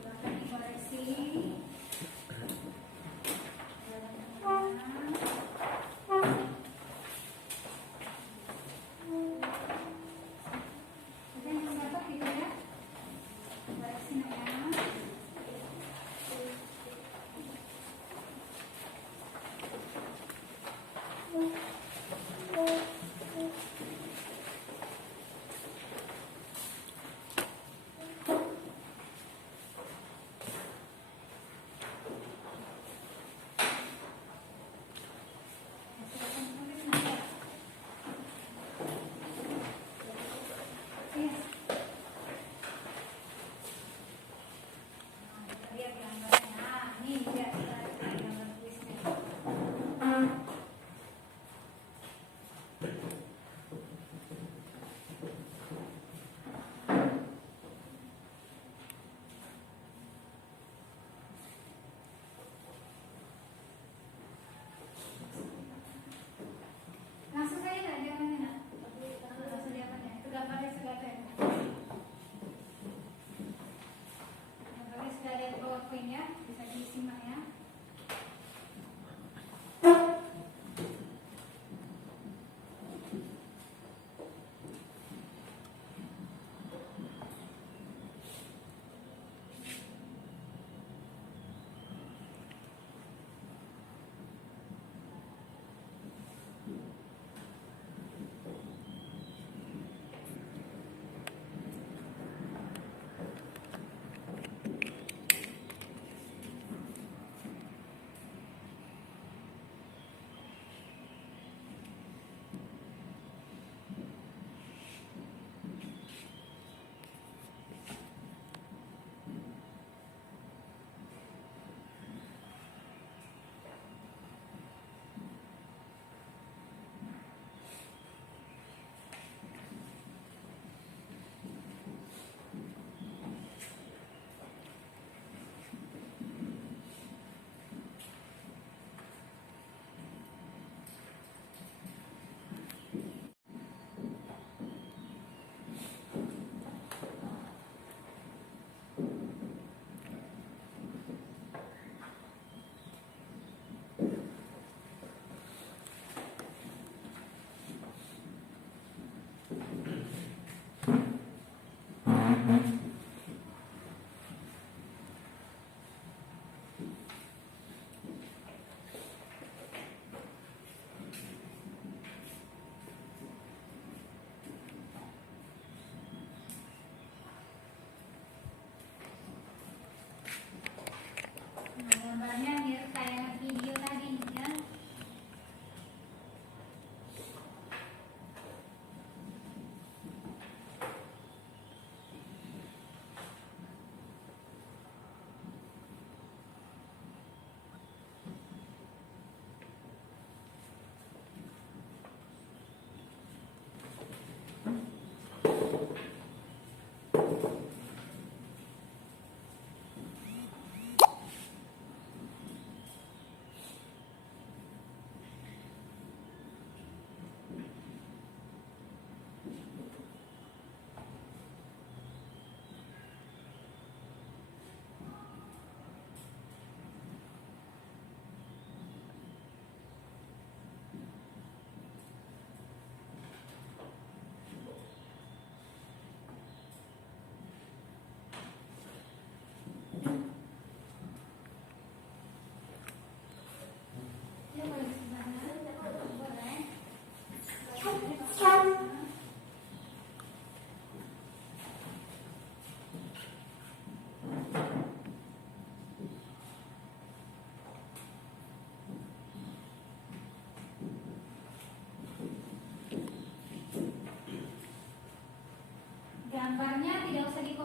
Silakan dikoreksi. Ada yang dapat gitu ya? Koreksi nak ya. Silakan tulis nak ya. Iya. Nah, kita lihat gambarnya. Nah, ini dia kita lihat gambar kuisnya. Langsung saja nak jawabannya nak. Langsung jawabannya. Itu gambarnya sudah ada. Gambarnya sudah ada di PowerPoint ya. Bisa disimak ya.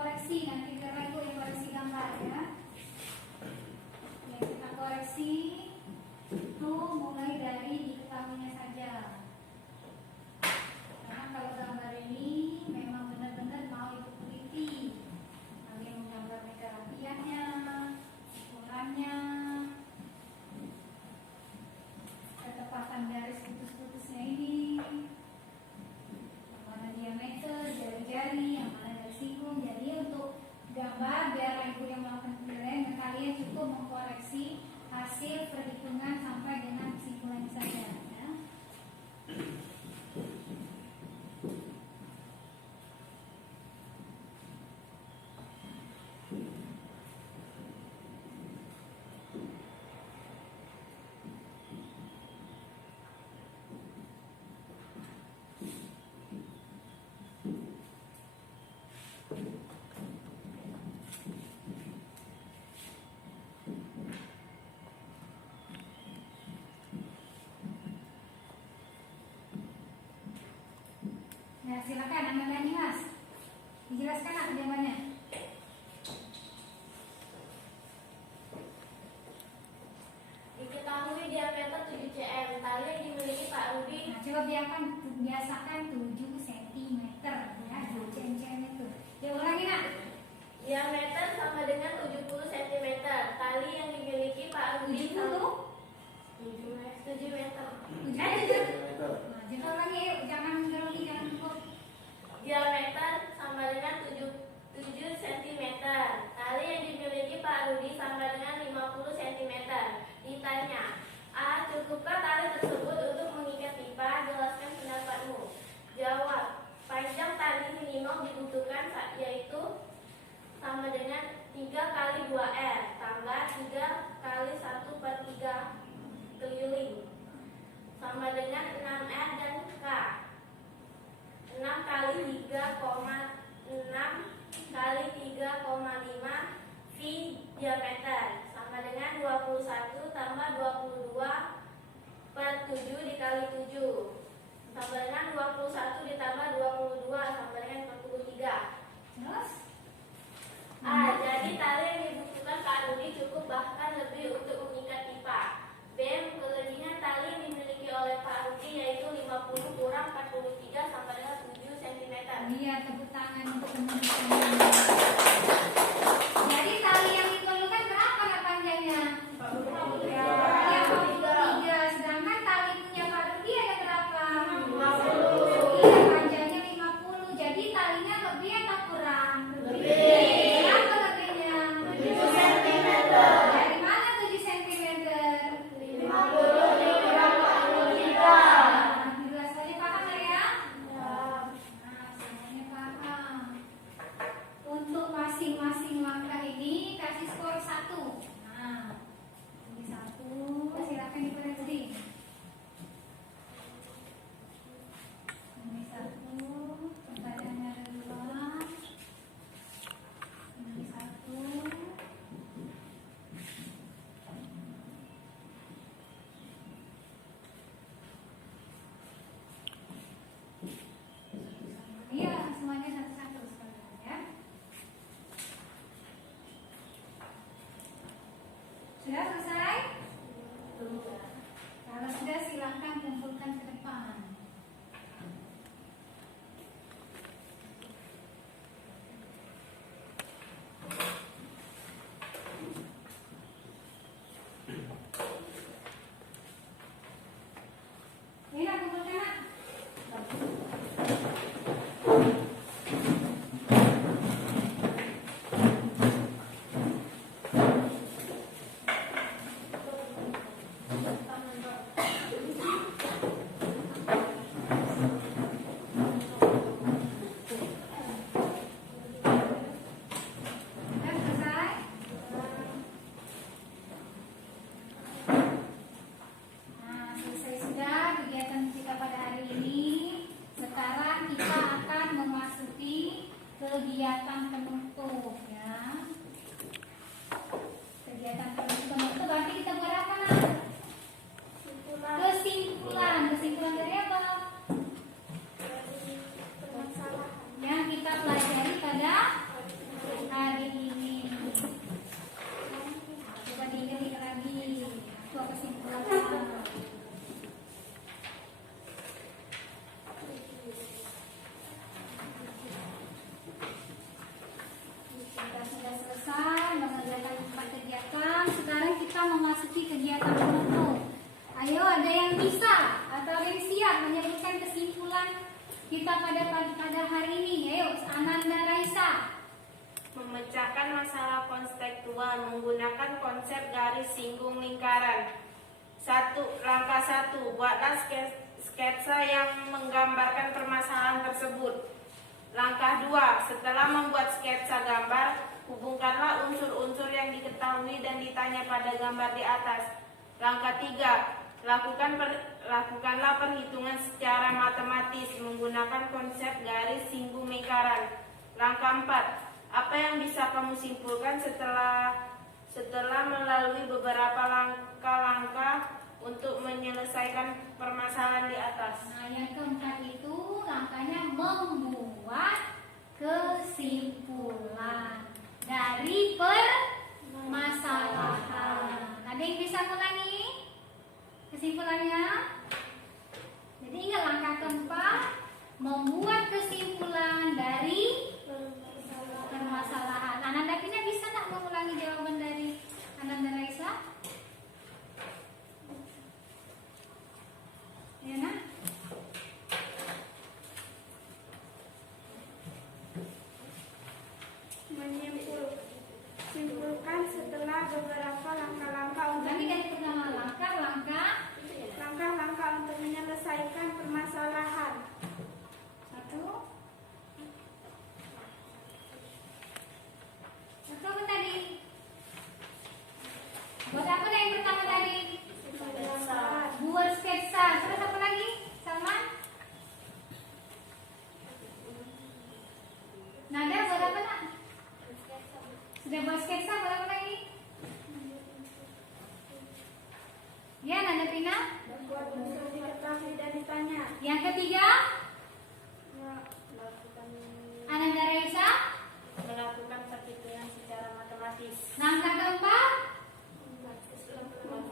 koreksi nanti karena Ibu yang koreksi gambar ya. Yang kita koreksi itu mulai dari diketahuinya saja. Karena kalau gambar ini memang benar-benar mau Ibu teliti. Kalian menggambar kerapiannya, ukurannya, ketepatan garis putus-putusnya ini, yang mana diameter, jari-jari, yang mana garis siku. Jadi untuk gambar biar Ibu yang melakukan penilaian, kalian cukup mengkoreksi hasil perhitungan sampai dengan kesimpulan saja ya. Nah, silakan Amanda Mas. Dijelaskan apa jawabannya? Diketahui diameter 7 cm, tali yang dimiliki Pak Rudi. Nah, coba biasakan 7 cm ya, 2 cm itu. Ya ulangi nak. Diameter sama dengan 70 cm, tali yang dimiliki Pak Rudi 70? 7 meter. 7 meter. Nah, coba ulangi yuk, jangan grogi, jangan ikut. Diameter sama dengan 7 cm, tali yang dimiliki Pak Rudi sama dengan 50 cm. Ditanya, A. Cukupkah tali tersebut untuk mengikat pipa? Jelaskan pendapatmu. Jawab, panjang tali minimal dibutuhkan yaitu sama dengan 3 kali 2R tambah 3 kali 1/3 keliling sama dengan 6R dan K. 6 kali 3,6 kali 3,5 V diameter sama dengan 21 tambah 22/7 dikali 7 sama dengan 21 ditambah 22 sama dengan 43. Terus? A. Jadi tali yang dibutuhkan Pak Rudi cukup bahkan lebih untuk mengikat pipa. B. Kelebihan tali yang dimiliki oleh Pak Rudi yaitu 50 kurang 43 sama dengan 7 cm. Iya, tepuk tangan untuk teman-teman. Jadi tali yang diperlukan berapa nak panjangnya? 43. Iya, 43. Sedangkan tali punya Pak Rudi ada berapa? 50. Iya, panjangnya 50. Jadi talinya lebih atau kurang? Lebih. Berapa lebihnya? 7 cm. sekarang kita memasuki kegiatan penuh. Ayo, ada yang bisa atau ada yang siap menyebutkan kesimpulan kita pada hari ini? Ayo, Ananda Raisa. Memecahkan masalah konseptual menggunakan konsep garis singgung lingkaran. Langkah 1, buatlah sketsa yang menggambarkan permasalahan tersebut. Langkah 2, setelah membuat sketsa gambar, hubungkanlah unsur-unsur yang diketahui dan ditanya pada gambar di atas. Langkah 3, lakukanlah perhitungan secara matematis menggunakan konsep garis singgung lingkaran. Langkah 4, apa yang bisa kamu simpulkan setelah melalui beberapa langkah-langkah untuk menyelesaikan permasalahan di atas? Nah, yang keempat itu langkahnya membuat kesimpulan dari permasalahan. Ada yang bisa ulangi kesimpulannya? Jadi ingat langkah keempat, membuat kesimpulan dari permasalahan. Ananda Pina bisa tak mengulangi jawaban dari Ananda Raisa? Ya, nak? Simpulkan setelah beberapa langkah-langkah Nanti dari pertama langkah-langkah untuk menyelesaikan permasalahan. 1. Apa tadi? Buat apa yang pertama tadi? Buat sketsa. Terus apa lagi? Salman? Nada buat apa nak? Sudah buat sketsa, buat apa lagi? Ya, Nanda Pina? Buat unsur diketahui dan ditanya. Yang ketiga? Ananda Raisa? Melakukan perhitungan secara matematis. Langkah keempat?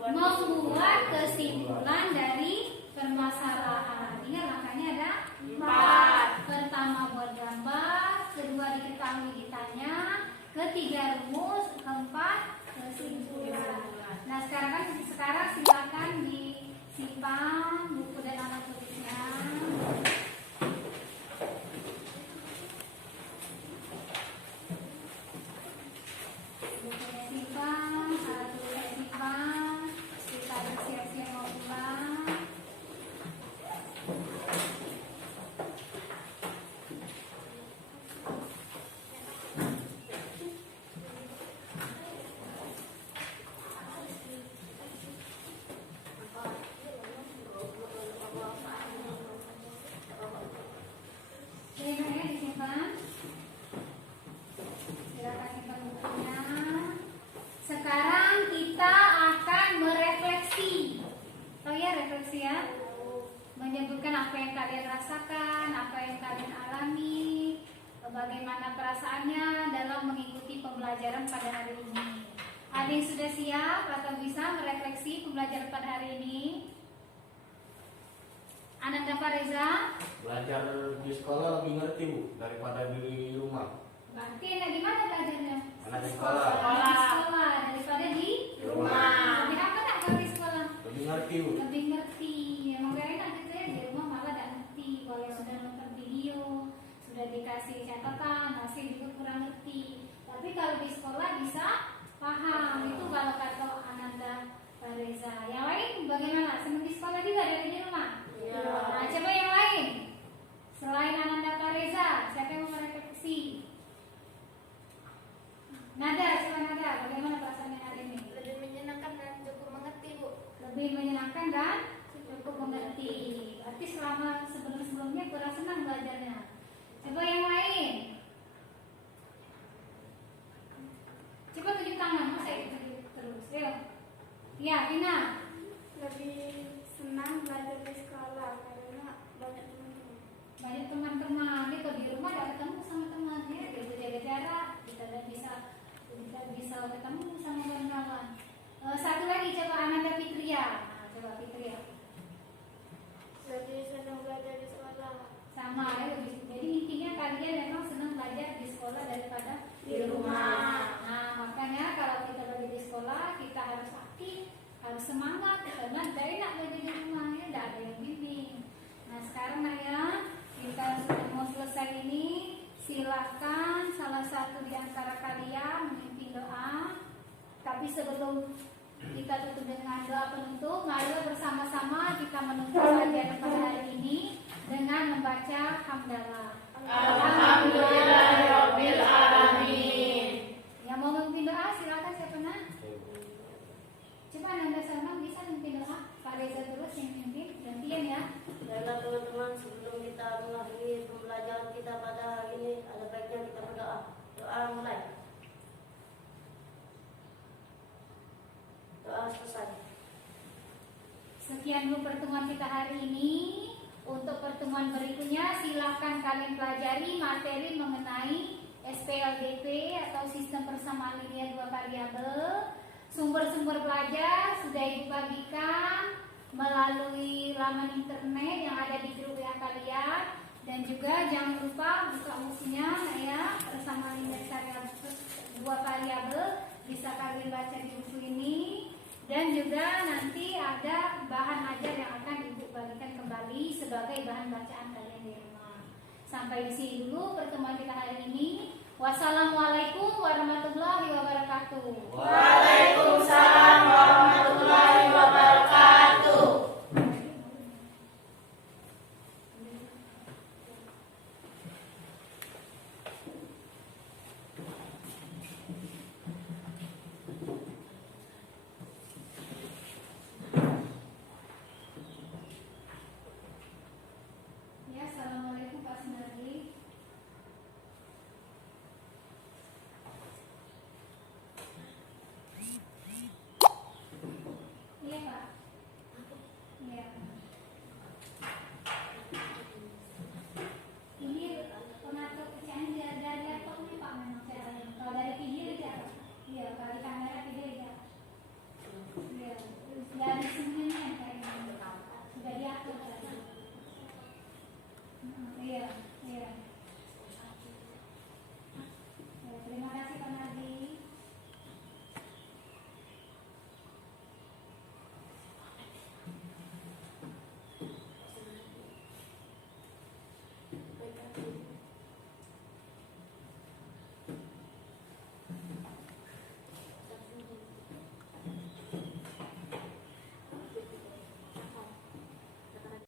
Membuat kesimpulan dari permasalahan. Ingat langkahnya ada 4. Pertama buat gambar, kedua diketahui ditanya, ketiga rumus, keempat kesimpulan. Nah sekarang silakan disimpan buku dan alat tulisnya. Bukunya simpan, alat tulisnya simpan. Kita bersiap-siap mau pulang. Bukunya disimpan. Silakan simpan bukunya. Sekarang kita akan merefleksi. Oh ya, refleksi ya. Menyebutkan apa yang kalian rasakan, apa yang kalian alami, bagaimana perasaannya dalam mengikuti pembelajaran pada hari ini. Ada yang sudah siap atau bisa merefleksi pembelajaran pada hari ini? Ananda Fareza? Belajar di sekolah lebih ngerti Bu daripada di rumah. Berarti enak di mana belajarnya? Anak di sekolah Di sekolah daripada di Rumah. Lebih apa nak kalau di sekolah? lebih ngerti Bu. Lebih ngerti. Emang gak enak gitu ya, di rumah malah gak ngerti. Kalau sudah nonton video, sudah dikasih catatan, masih juga kurang ngerti. Tapi kalau di sekolah bisa paham. Itu kalau kata Ananda Fareza. Yang lain bagaimana? Senang di sekolah juga dari di rumah? Nah, coba yang lain. Selain Ananda Fareza, siapa yang mau merefleksi? Nada, coba Nada. Bagaimana perasaannya hari ini? Lebih menyenangkan dan cukup mengerti, Bu. Lebih menyenangkan dan cukup mengerti. Berarti selama sebelum-sebelumnya kurang senang belajarnya. Coba yang lain. Coba tunjuk tangan, masa itu terus. Ayo. Ya, Tina. Lebih senang belajar di sekolah karena banyak teman-teman. Banyak teman-teman. Dia kalau di rumah tidak ketemu sama temannya, dia jaga jarak, kita tidak bisa ketemu sama kawan-kawan. Satu lagi coba Ananda Fitria. Nah, coba Fitria. Lebih senang belajar di sekolah. Sama ya, jadi intinya kalian memang senang belajar di sekolah daripada di rumah. Nah, makanya kalau kita belajar di sekolah, Tapi sebelum kita tutup dengan doa penutup, marilah bersama-sama kita menutup kajian pada hari ini dengan membaca hamdalah. Alhamdulillahirabbil alamin. Yang mau memimpin doa silakan siapa nak? Coba Nanda Salman bisa memimpin doa. Pak Reza terus yang memimpin, gantian ya. Baiklah teman-teman, sebelum kita mengakhiri pembelajaran kita pada hari ini, ada baiknya kita berdoa. Doa mulai. Doa selesai. Sekian dulu pertemuan kita hari ini. Untuk pertemuan berikutnya silahkan kalian pelajari materi mengenai SPLDP atau sistem persamaan linear dua variabel. Sumber-sumber belajar sudah Ibu bagikan melalui laman internet yang ada di grup WA kalian, dan juga jangan lupa buka bukunya ya, persamaan linear dua variabel bisa kalian baca di buku ini. Dan juga nanti ada bahan ajar yang akan Ibu bagikan kembali sebagai bahan bacaan kalian di rumah. Sampai di sini dulu pertemuan kita hari ini. Wassalamualaikum warahmatullahi wabarakatuh. Waalaikumsalam.